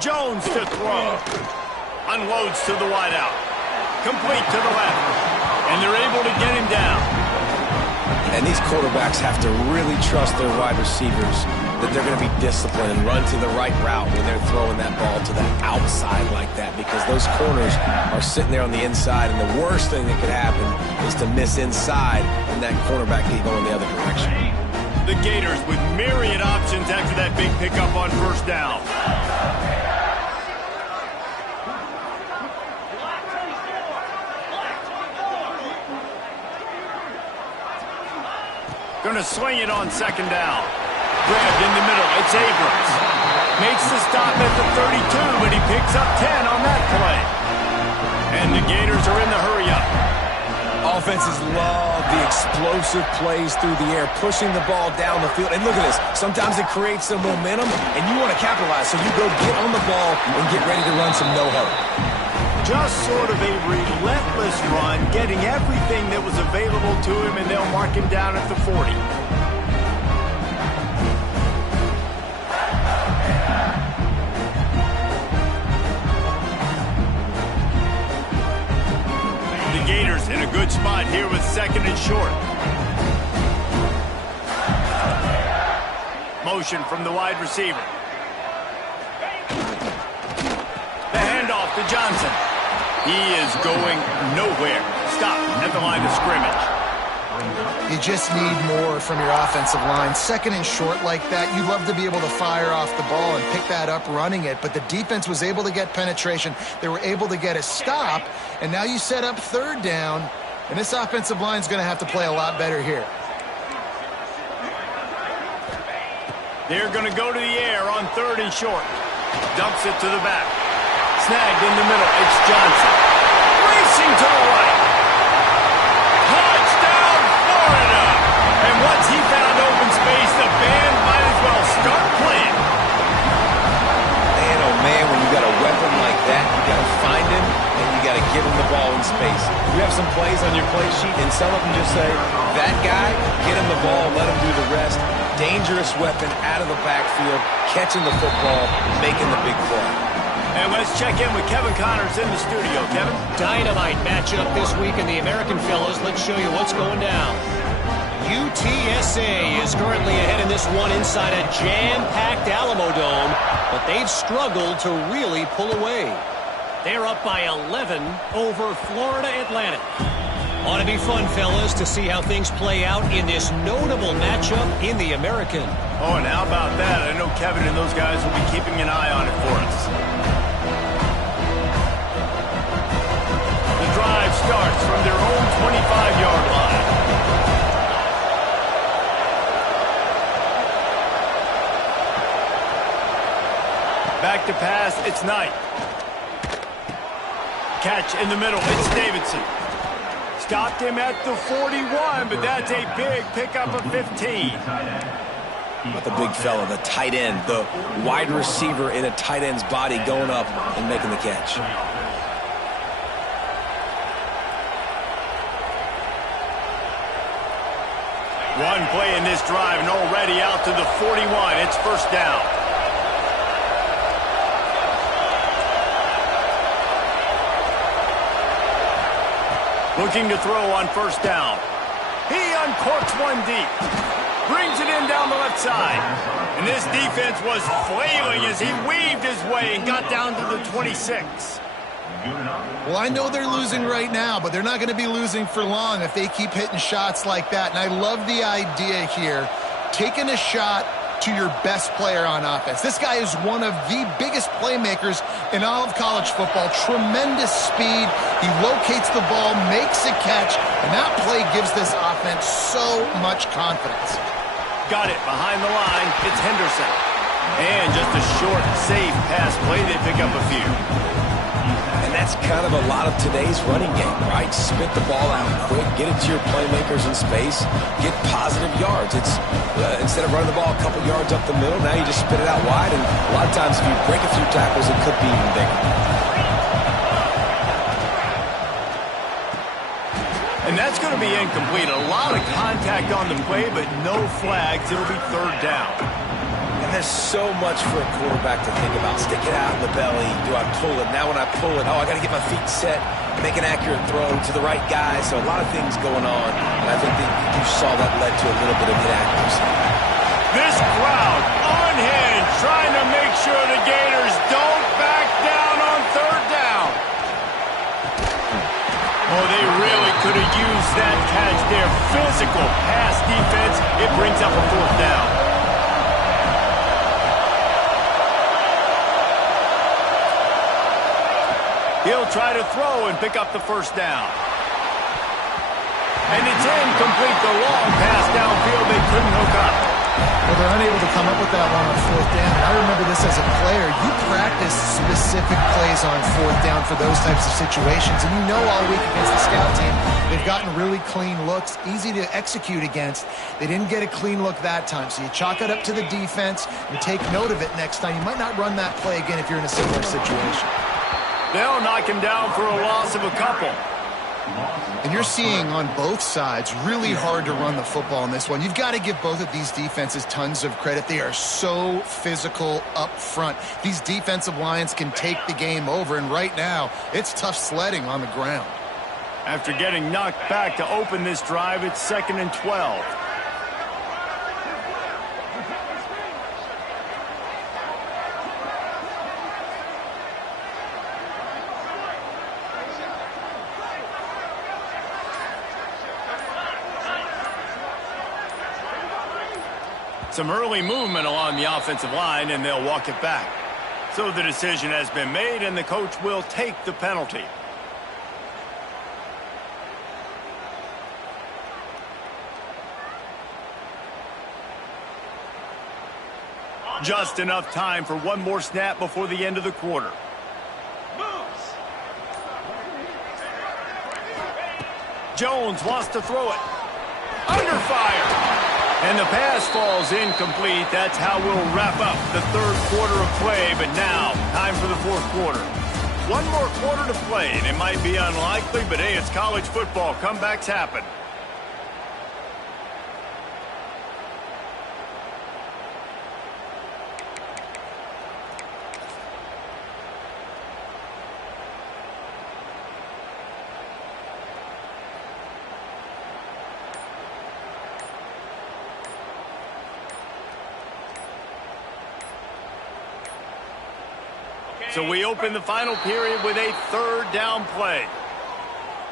Jones to throw. Unloads to the wideout. Complete to the left. And they're able to get him down. And these quarterbacks have to really trust their wide receivers that they're going to be disciplined and run to the right route when they're throwing that ball to the outside like that, because those corners are sitting there on the inside, and the worst thing that could happen is to miss inside and that cornerback get going the other direction. The Gators with myriad options after that big pickup on 1st down. Going to swing it on 2nd down. Grabbed in the middle. It's Abrams. Makes the stop at the 32, but he picks up 10 on that play. And the Gators are in the hurry-up. Offenses love the explosive plays through the air, pushing the ball down the field. And look at this. Sometimes it creates some momentum, and you want to capitalize. So you go get on the ball and get ready to run some no-huddle. Just sort of a relentless run, getting everything that was available to him, and they'll mark him down at the 40. The Gators in a good spot here with 2nd and short. Motion from the wide receiver. The handoff to Johnson. He is going nowhere. Stop at the line of scrimmage. You just need more from your offensive line. 2nd and short like that, you'd love to be able to fire off the ball and pick that up running it, but the defense was able to get penetration. They were able to get a stop, and now you set up 3rd down, and this offensive line is going to have to play a lot better here. They're going to go to the air on 3rd and short. Dumps it to the back. Snagged in the middle. It's Johnson. Racing to the right. Touchdown, Florida. And once he found open space, the band might as well start playing. Man, oh man, when you got a weapon like that, you got to find him and you got to give him the ball in space. You have some plays on your play sheet, and some of them just say, that guy, get him the ball, let him do the rest. Dangerous weapon out of the backfield, catching the football, making the big play. And let's check in with Kevin Connors in the studio. Kevin? Dynamite matchup this week in the American, fellas. Let's show you what's going down. UTSA is currently ahead in this one inside a jam-packed Alamo Dome, but they've struggled to really pull away. They're up by 11 over Florida Atlantic. Ought to be fun, fellas, to see how things play out in this notable matchup in the American. Oh, and how about that? I know Kevin and those guys will be keeping an eye on it for us. The drive starts from their own 25-yard line. Back to pass, it's Knight. Catch in the middle, it's Davidson. Stopped him at the 41, but that's a big pickup of 15. Not the big fella, the tight end, the wide receiver in a tight end's body going up and making the catch. One play in this drive and already out to the 41. It's first down. Looking to throw on first down. He uncorks one deep. Brings it in down the left side. And this defense was flailing as he weaved his way and got down to the 26. Well, I know they're losing right now, but they're not going to be losing for long if they keep hitting shots like that. And I love the idea here, taking a shot to your best player on offense. This guy is one of the biggest playmakers in all of college football. Tremendous speed. He locates the ball, makes a catch, and that play gives this offense so much confidence. Got it behind the line. It's Henderson. And just a short, safe pass play. They pick up a few. And that's kind of a lot of today's running game, right? Spit the ball out quick, get it to your playmakers in space, get positive yards. It's instead of running the ball a couple yards up the middle, now you just spit it out wide, and a lot of times if you break a few tackles, it could be even bigger. And that's going to be incomplete. A lot of contact on the play, but no flags. It'll be third down. And there's so much for a quarterback to think about. Stick it out in the belly. Do I pull it? Now when I pull it, I got to get my feet set, make an accurate throw to the right guy. So a lot of things going on. And I think that you saw that led to a little bit of inaccuracy. This crowd unhinged, trying to make sure the Gators don't back down on third down. Oh, they really could have used that catch there. Physical pass defense. It brings up a fourth down. He'll try to throw and pick up the first down. And it's incomplete. The long pass downfield, they couldn't hook up. Well, they're unable to come up with that one on fourth down. And I remember this as a player. You practice specific plays on fourth down for those types of situations. And you know all week against the scout team, they've gotten really clean looks, easy to execute against. They didn't get a clean look that time. So you chalk it up to the defense and take note of it next time. You might not run that play again if you're in a similar situation. They'll knock him down for a loss of a couple. And you're seeing on both sides really hard to run the football in this one. You've got to give both of these defenses tons of credit. They are so physical up front. These defensive lines can take the game over, and right now it's tough sledding on the ground. After getting knocked back to open this drive, it's 2nd and 12. Some early movement along the offensive line, and they'll walk it back. So the decision has been made, and the coach will take the penalty. Just enough time for one more snap before the end of the quarter. Jones wants to throw it. Under fire. And the pass falls incomplete. That's how we'll wrap up the third quarter of play. But now, time for the fourth quarter. One more quarter to play, and it might be unlikely, but hey, it's college football. Comebacks happen. So we open the final period with a third down play.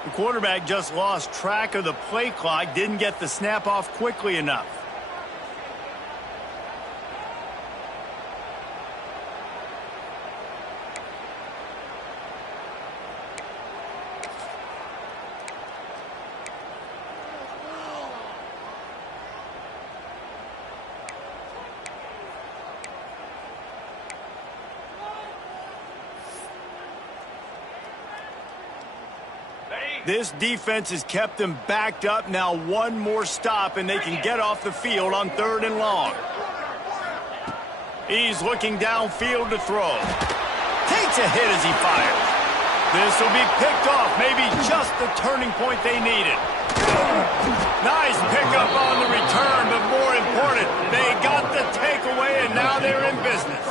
The quarterback just lost track of the play clock, didn't get the snap off quickly enough. This defense has kept them backed up. Now one more stop, and they can get off the field on 3rd and long. He's looking downfield to throw. Takes a hit as he fires. This will be picked off. Maybe just the turning point they needed. Nice pickup on the return, but more important, they got the takeaway, and now they're in business.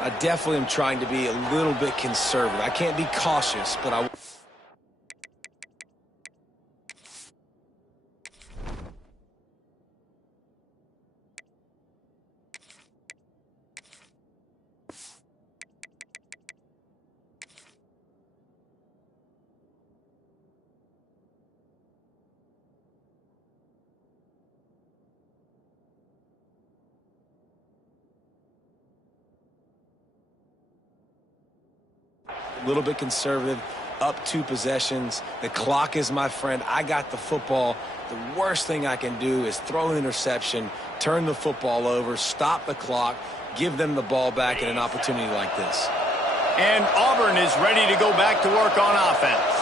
I definitely am trying to be a little bit conservative. I can't be cautious, but I... A little bit conservative, up 2 possessions. The clock is my friend. I got the football. The worst thing I can do is throw an interception, turn the football over, stop the clock, give them the ball back in an opportunity like this. And Auburn is ready to go back to work on offense.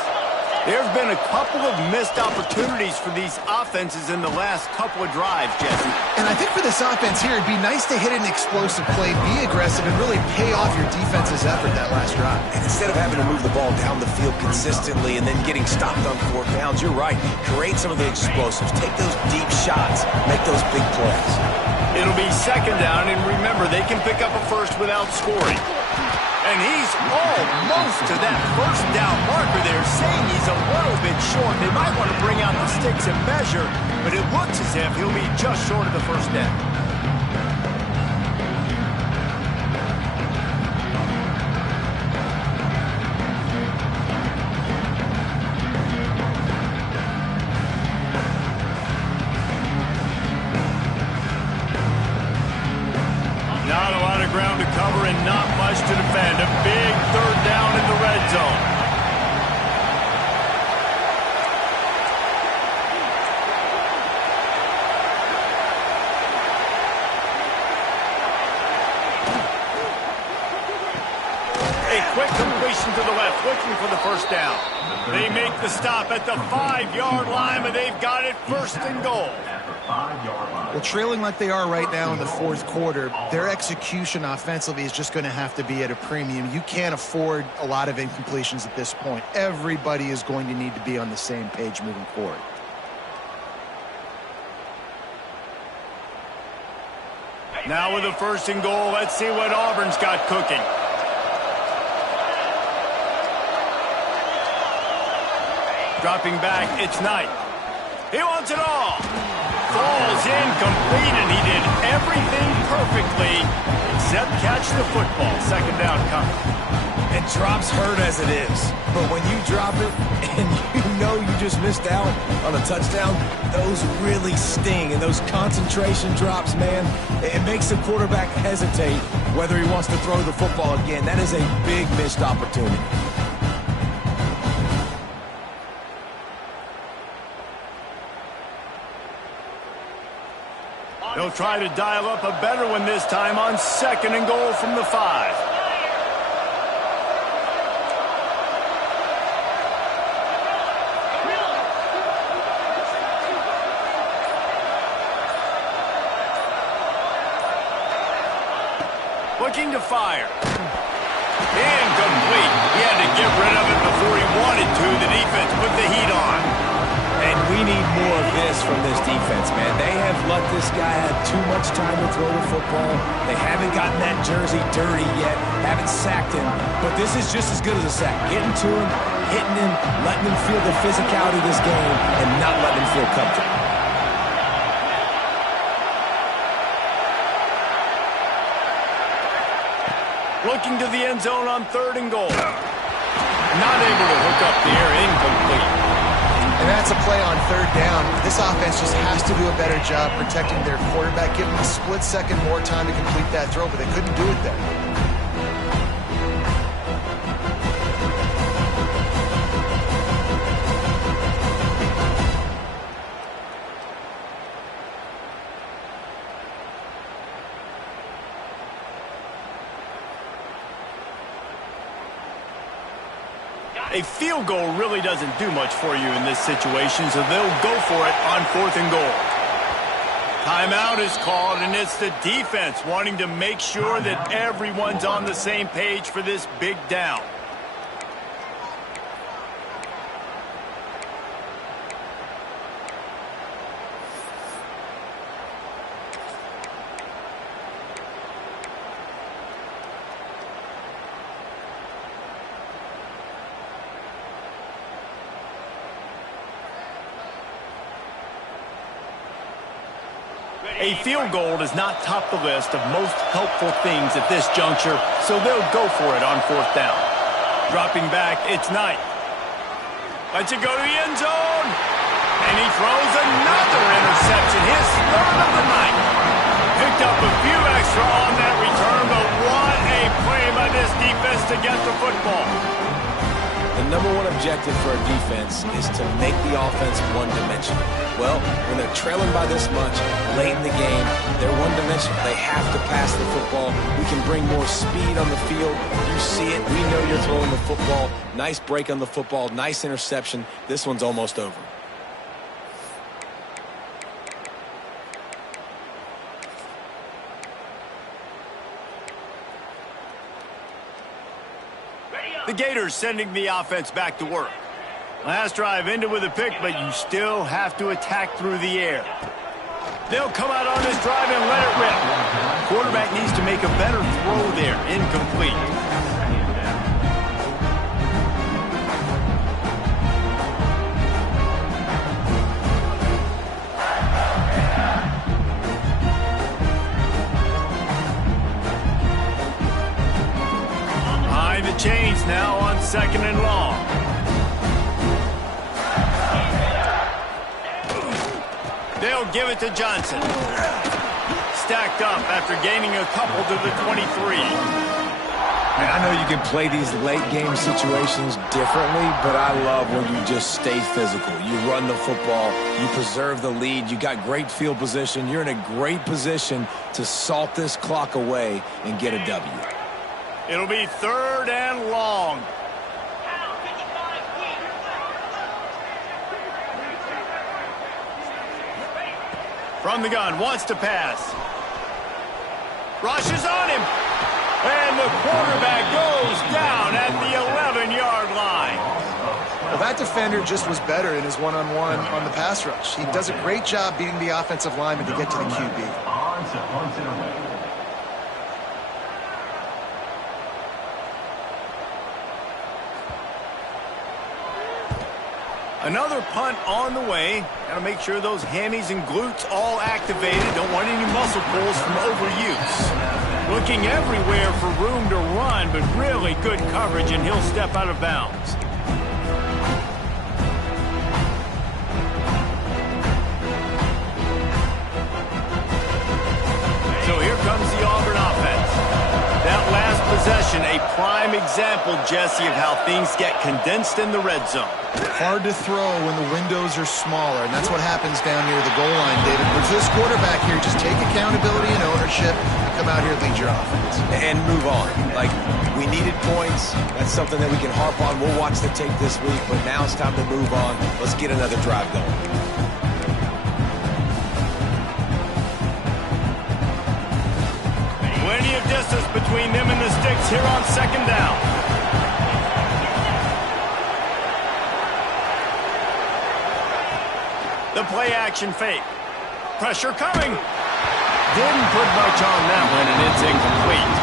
There's been a couple of missed opportunities for these offenses in the last couple of drives, Jesse. And I think for this offense here, it'd be nice to hit an explosive play, be aggressive, and really pay off your defense's effort that last drive. And instead of having to move the ball down the field consistently and then getting stopped on 4 downs, you're right. Create some of the explosives. Take those deep shots. Make those big plays. It'll be 2nd down, and remember, they can pick up a first without scoring. And he's almost to that 1st down marker there, saying he's a little bit short. They might want to bring out the sticks and measure, but it looks as if he'll be just short of the 1st down. Not a lot of ground to cover and not much to defend. A big 3rd down in the red zone. A quick completion to the left, looking for the 1st down. They make the stop at the 5-yard line, but they've got it 1st and goal. Well, trailing like they are right now in the 4th quarter, their execution offensively is just going to have to be at a premium. You can't afford a lot of incompletions at this point. Everybody is going to need to be on the same page moving forward. Now with a 1st and goal, let's see what Auburn's got cooking. Dropping back, it's Knight. He wants it all. Falls incomplete, and he did everything perfectly except catch the football. 2nd down coming. And drops hurt as it is. But when you drop it and you know you just missed out on a touchdown, those really sting. And those concentration drops, man, it makes the quarterback hesitate whether he wants to throw the football again. That is a big missed opportunity. They'll try to dial up a better one this time on 2nd and goal from the 5. Looking to fire. Incomplete. He had to get rid of it before he wanted to. The defense put the heat on. And we need more of this from this defense, man. They have let this guy have too much time to throw the football. They haven't gotten that jersey dirty yet, haven't sacked him. But this is just as good as a sack. Getting to him, hitting him, letting him feel the physicality of this game, and not letting him feel comfortable. Looking to the end zone on 3rd and goal. Not able to hook up the air, incomplete. And that's a play on 3rd down. This offense just has to do a better job protecting their quarterback, give them a split second more time to complete that throw, but they couldn't do it there. A field goal really doesn't do much for you in this situation, so they'll go for it on 4th and goal. Timeout is called, and it's the defense wanting to make sure that everyone's on the same page for this big down. A field goal does not top the list of most helpful things at this juncture, so they'll go for it on 4th down. Dropping back, it's Knight. Lets it go to the end zone. And he throws another interception, his 3rd of the night. Picked up a few extra on that return, but what a play by this defense to get the football. The number one objective for a defense is to make the offense one-dimensional. Well, when they're trailing by this much late in the game, they're one-dimensional. They have to pass the football. We can bring more speed on the field. You see it. We know you're throwing the football. Nice break on the football. Nice interception. This one's almost over. The Gators sending the offense back to work. Last drive ended with a pick, but you still have to attack through the air. They'll come out on this drive and let it rip. Quarterback needs to make a better throw there. Incomplete. Behind the chains now on 2nd and long. They'll give it to Johnson. Stacked up after gaining a couple to the 23. And I know you can play these late game situations differently, but I love when you just stay physical. You run the football, you preserve the lead, you got great field position, you're in a great position to salt this clock away and get a W. It'll be 3rd and long. From the gun, wants to pass. Rushes on him. And the quarterback goes down at the 11-yard line. Well, that defender just was better in his one-on-one on the pass rush. He does a great job beating the offensive lineman to get to the QB. On to punt it away. Another punt on the way. Got to make sure those hammies and glutes all activated. Don't want any muscle pulls from overuse. Looking everywhere for room to run, but really good coverage, and he'll step out of bounds. So here comes the Auburn offense. That last possession, a prime example, Jesse, of how things get condensed in the red zone. Hard to throw when the windows are smaller, and that's what happens down near the goal line, David. With this quarterback here, just take accountability and ownership and come out here and lead your offense. And move on. Like, we needed points. That's something that we can harp on. We'll watch the tape this week, but now it's time to move on. Let's get another drive going. Plenty of distance between them and the sticks here on 2nd down. The play action fake. Pressure coming. Didn't put much on that one, and it's incomplete.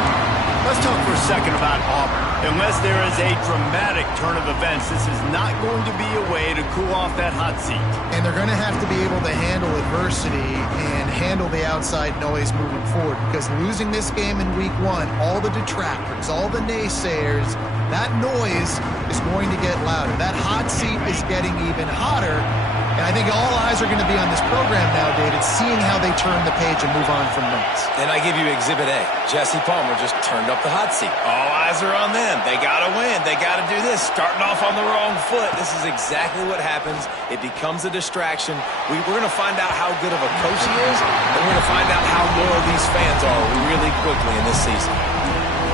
Let's talk for a second about Auburn. Unless there is a dramatic turn of events, this is not going to be a way to cool off that hot seat. And they're going to have to be able to handle adversity and handle the outside noise moving forward, because losing this game in week 1, all the detractors, all the naysayers, that noise is going to get louder. That hot seat is getting even hotter. And I think all eyes are going to be on this program now, David, seeing how they turn the page and move on from this. And I give you Exhibit A. Jesse Palmer just turned up the hot seat. All eyes are on them. They got to win. They got to do this. Starting off on the wrong foot. This is exactly what happens. It becomes a distraction. We're going to find out how good of a coach he is, and we're going to find out how loyal these fans are really quickly in this season.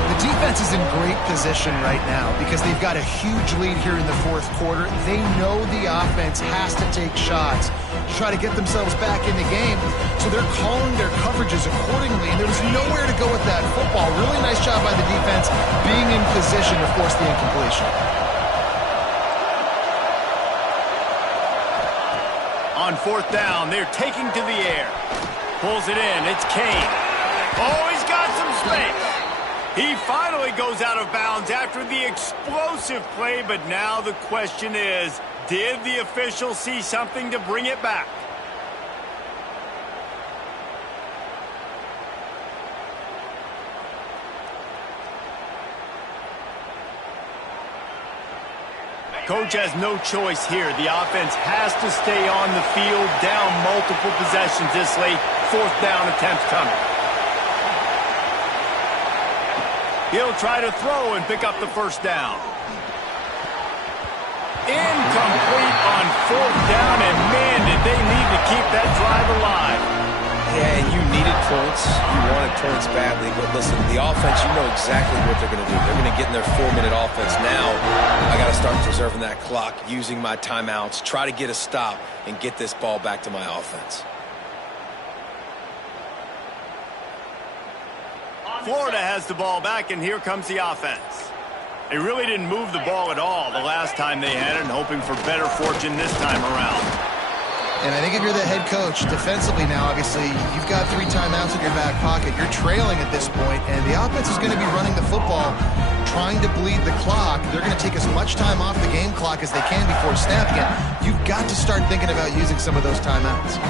The defense is in great position right now because they've got a huge lead here in the 4th quarter. They know the offense has to take shots to try to get themselves back in the game, so they're calling their coverages accordingly, and there was nowhere to go with that football. Really nice job by the defense being in position to force the incompletion. On 4th down, they're taking to the air. Pulls it in. It's Kane. Oh, he's got some space. He finally goes out of bounds after the explosive play, but now the question is, did the official see something to bring it back? Coach has no choice here. The offense has to stay on the field, down multiple possessions this late. Fourth down attempts coming. He'll try to throw and pick up the first down. Incomplete on fourth down, and man, did they need to keep that drive alive. Yeah, and you needed points. You wanted points badly. But listen, the offense, you know exactly what they're going to do. They're going to get in their 4-minute offense. Now, I got to start preserving that clock, using my timeouts, try to get a stop, and get this ball back to my offense. Florida has the ball back, and here comes the offense. They really didn't move the ball at all the last time they had it, and hoping for better fortune this time around. And I think if you're the head coach, defensively now, obviously, you've got 3 timeouts in your back pocket. You're trailing at this point, and the offense is going to be running the football, trying to bleed the clock. They're going to take as much time off the game clock as they can before snapping it. You've got to start thinking about using some of those timeouts.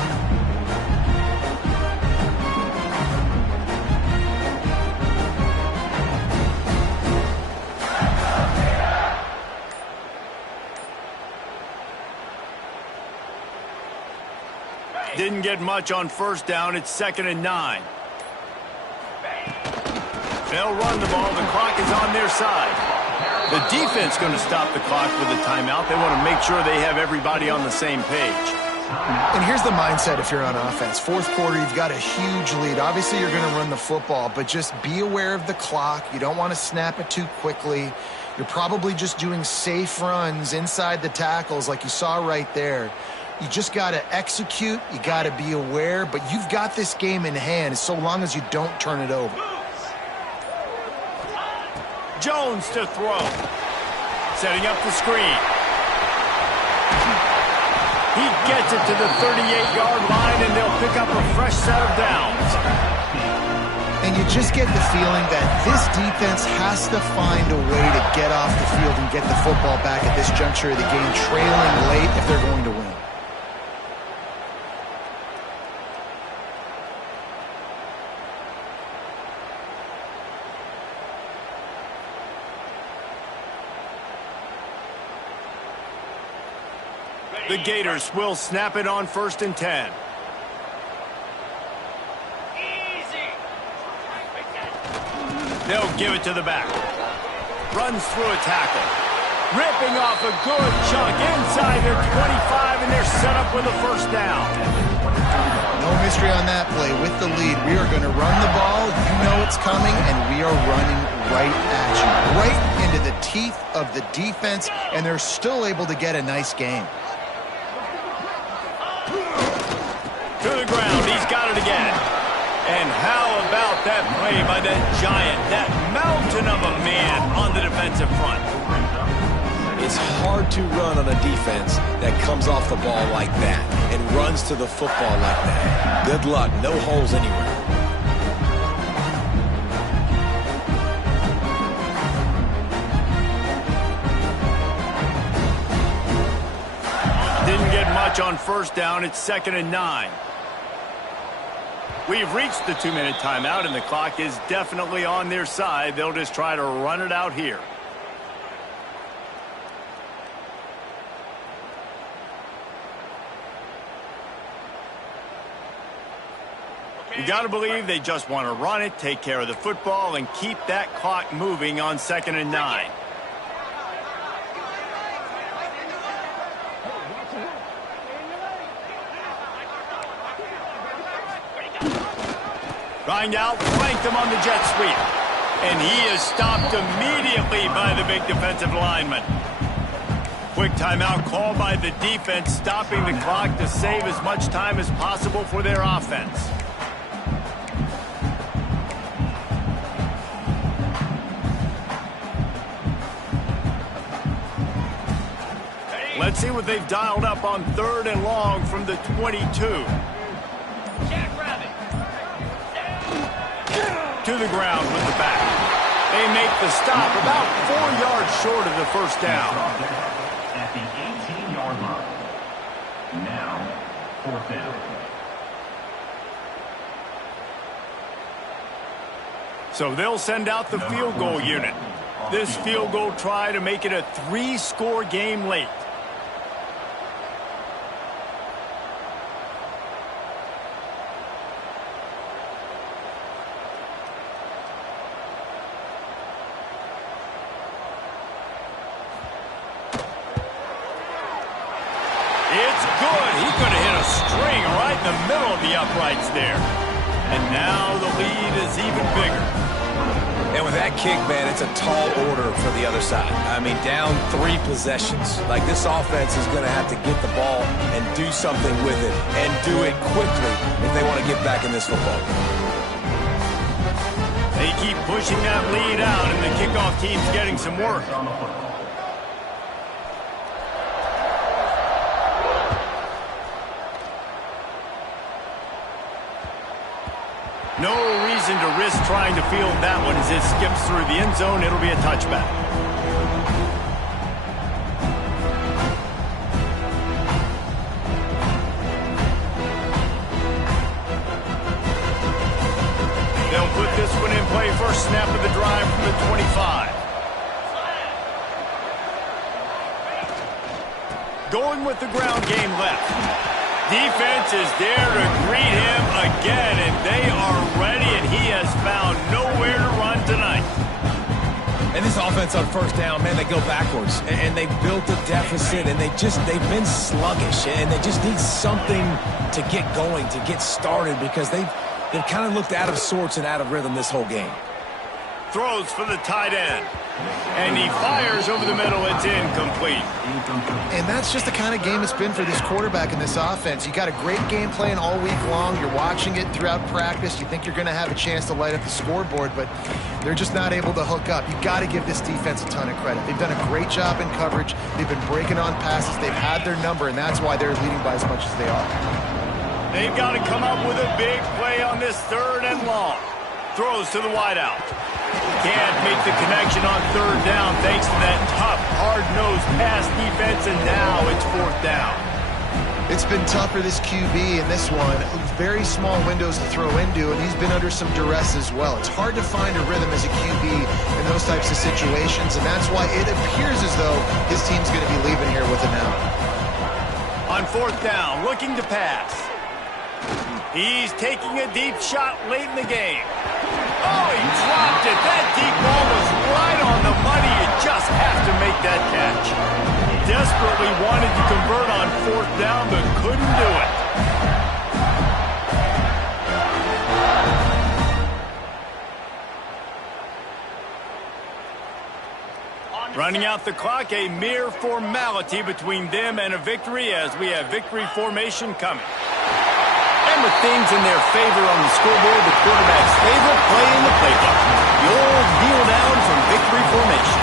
Didn't get much on first down. It's 2nd and 9. They'll run the ball. The clock is on their side. The defense going to stop the clock with a timeout. They want to make sure they have everybody on the same page. And here's the mindset if you're on offense. Fourth quarter, you've got a huge lead. Obviously, you're going to run the football, but just be aware of the clock. You don't want to snap it too quickly. You're probably just doing safe runs inside the tackles like you saw right there. You just got to execute. You got to be aware, but you've got this game in hand so long as you don't turn it over. Jones to throw. Setting up the screen. He gets it to the 38-yard line, and they'll pick up a fresh set of downs. And you just get the feeling that this defense has to find a way to get off the field and get the football back at this juncture of the game, trailing late if they're going to win. The Gators will snap it on 1st and 10. Easy. They'll give it to the back. Runs through a tackle. Ripping off a good chunk inside their 25, and they're set up with a first down. No mystery on that play. With the lead, we are going to run the ball. You know it's coming, and we are running right at you. Right into the teeth of the defense, and they're still able to get a nice game. To the ground. He's got it again. And how about that play by that giant, that mountain of a man on the defensive front? It's hard to run on a defense that comes off the ball like that and runs to the football like that. Good luck. No holes anywhere. Didn't get much on first down. It's 2nd and 9. We've reached the 2-minute timeout, and the clock is definitely on their side. They'll just try to run it out here. You got to believe they just want to run it, take care of the football, and keep that clock moving on 2nd and 9. Trying to outflank them on the jet sweep. And he is stopped immediately by the big defensive lineman. Quick timeout called by the defense, stopping the clock to save as much time as possible for their offense. Let's see what they've dialed up on 3rd and long from the 22. To the ground with the back. They make the stop about 4 yards short of the first down. At the 18-yard line. Now, 4th down. So they'll send out the field goal unit. This field goal try to make it a 3-score game late. It's good. He could have hit a string right in the middle of the uprights there. And now the lead is even bigger. And with that kick, man, it's a tall order for the other side. I mean, down 3 possessions. Like, this offense is going to have to get the ball and do something with it, and do it quickly if they want to get back in this football game. They keep pushing that lead out, and the kickoff team's getting some work. No reason to risk trying to field that one as it skips through the end zone. It'll be a touchback. They'll put this one in play. First snap of the drive from the 25. Going with the ground game left. Defense is there to greet him again, and they are ready, and he has found nowhere to run tonight. And this offense on first down, man, they go backwards, and they built a deficit, and they've been sluggish, and they just need something to get going, to get started, because they've kind of looked out of sorts and out of rhythm this whole game. Throws for the tight end. And he fires over the middle. It's incomplete. And that's just the kind of game it's been for this quarterback in this offense. You got a great game plan all week long. You're watching it throughout practice. You think you're going to have a chance to light up the scoreboard, but they're just not able to hook up. You got to give this defense a ton of credit. They've done a great job in coverage. They've been breaking on passes. They've had their number, and that's why they're leading by as much as they are. They've got to come up with a big play on this 3rd and long. Throws to the wideout. Can't make the connection on 3rd down thanks to that tough, hard-nosed pass defense, and now it's 4th down. It's been tough for this QB in this one. Very small windows to throw into, and he's been under some duress as well. It's hard to find a rhythm as a QB in those types of situations, and that's why it appears as though his team's going to be leaving here with an out. On 4th down, looking to pass. He's taking a deep shot late in the game. Oh, he dropped it. That deep ball was right on the money. You just have to make that catch. Desperately wanted to convert on 4th down, but couldn't do it. Running out the clock, a mere formality between them and a victory as we have victory formation coming. And with things in their favor on the scoreboard, the quarterback's favorite play in the playbook. The old kneel down from victory formation.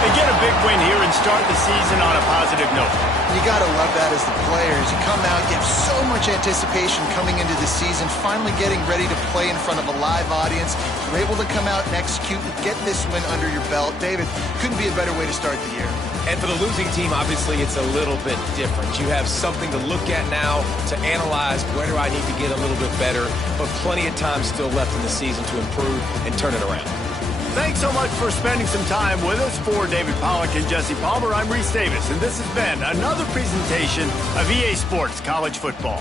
They get a big win here and start the season on a positive note. You got to love that as the players. You come out, you have so much anticipation coming into the season, finally getting ready to play in front of a live audience. You're able to come out and execute and get this win under your belt. David, couldn't be a better way to start the year. And for the losing team, obviously, it's a little bit different. You have something to look at now to analyze where do I need to get a little bit better, but plenty of time still left in the season to improve and turn it around. Thanks so much for spending some time with us. For David Pollack and Jesse Palmer, I'm Reese Davis, and this has been another presentation of EA Sports College Football.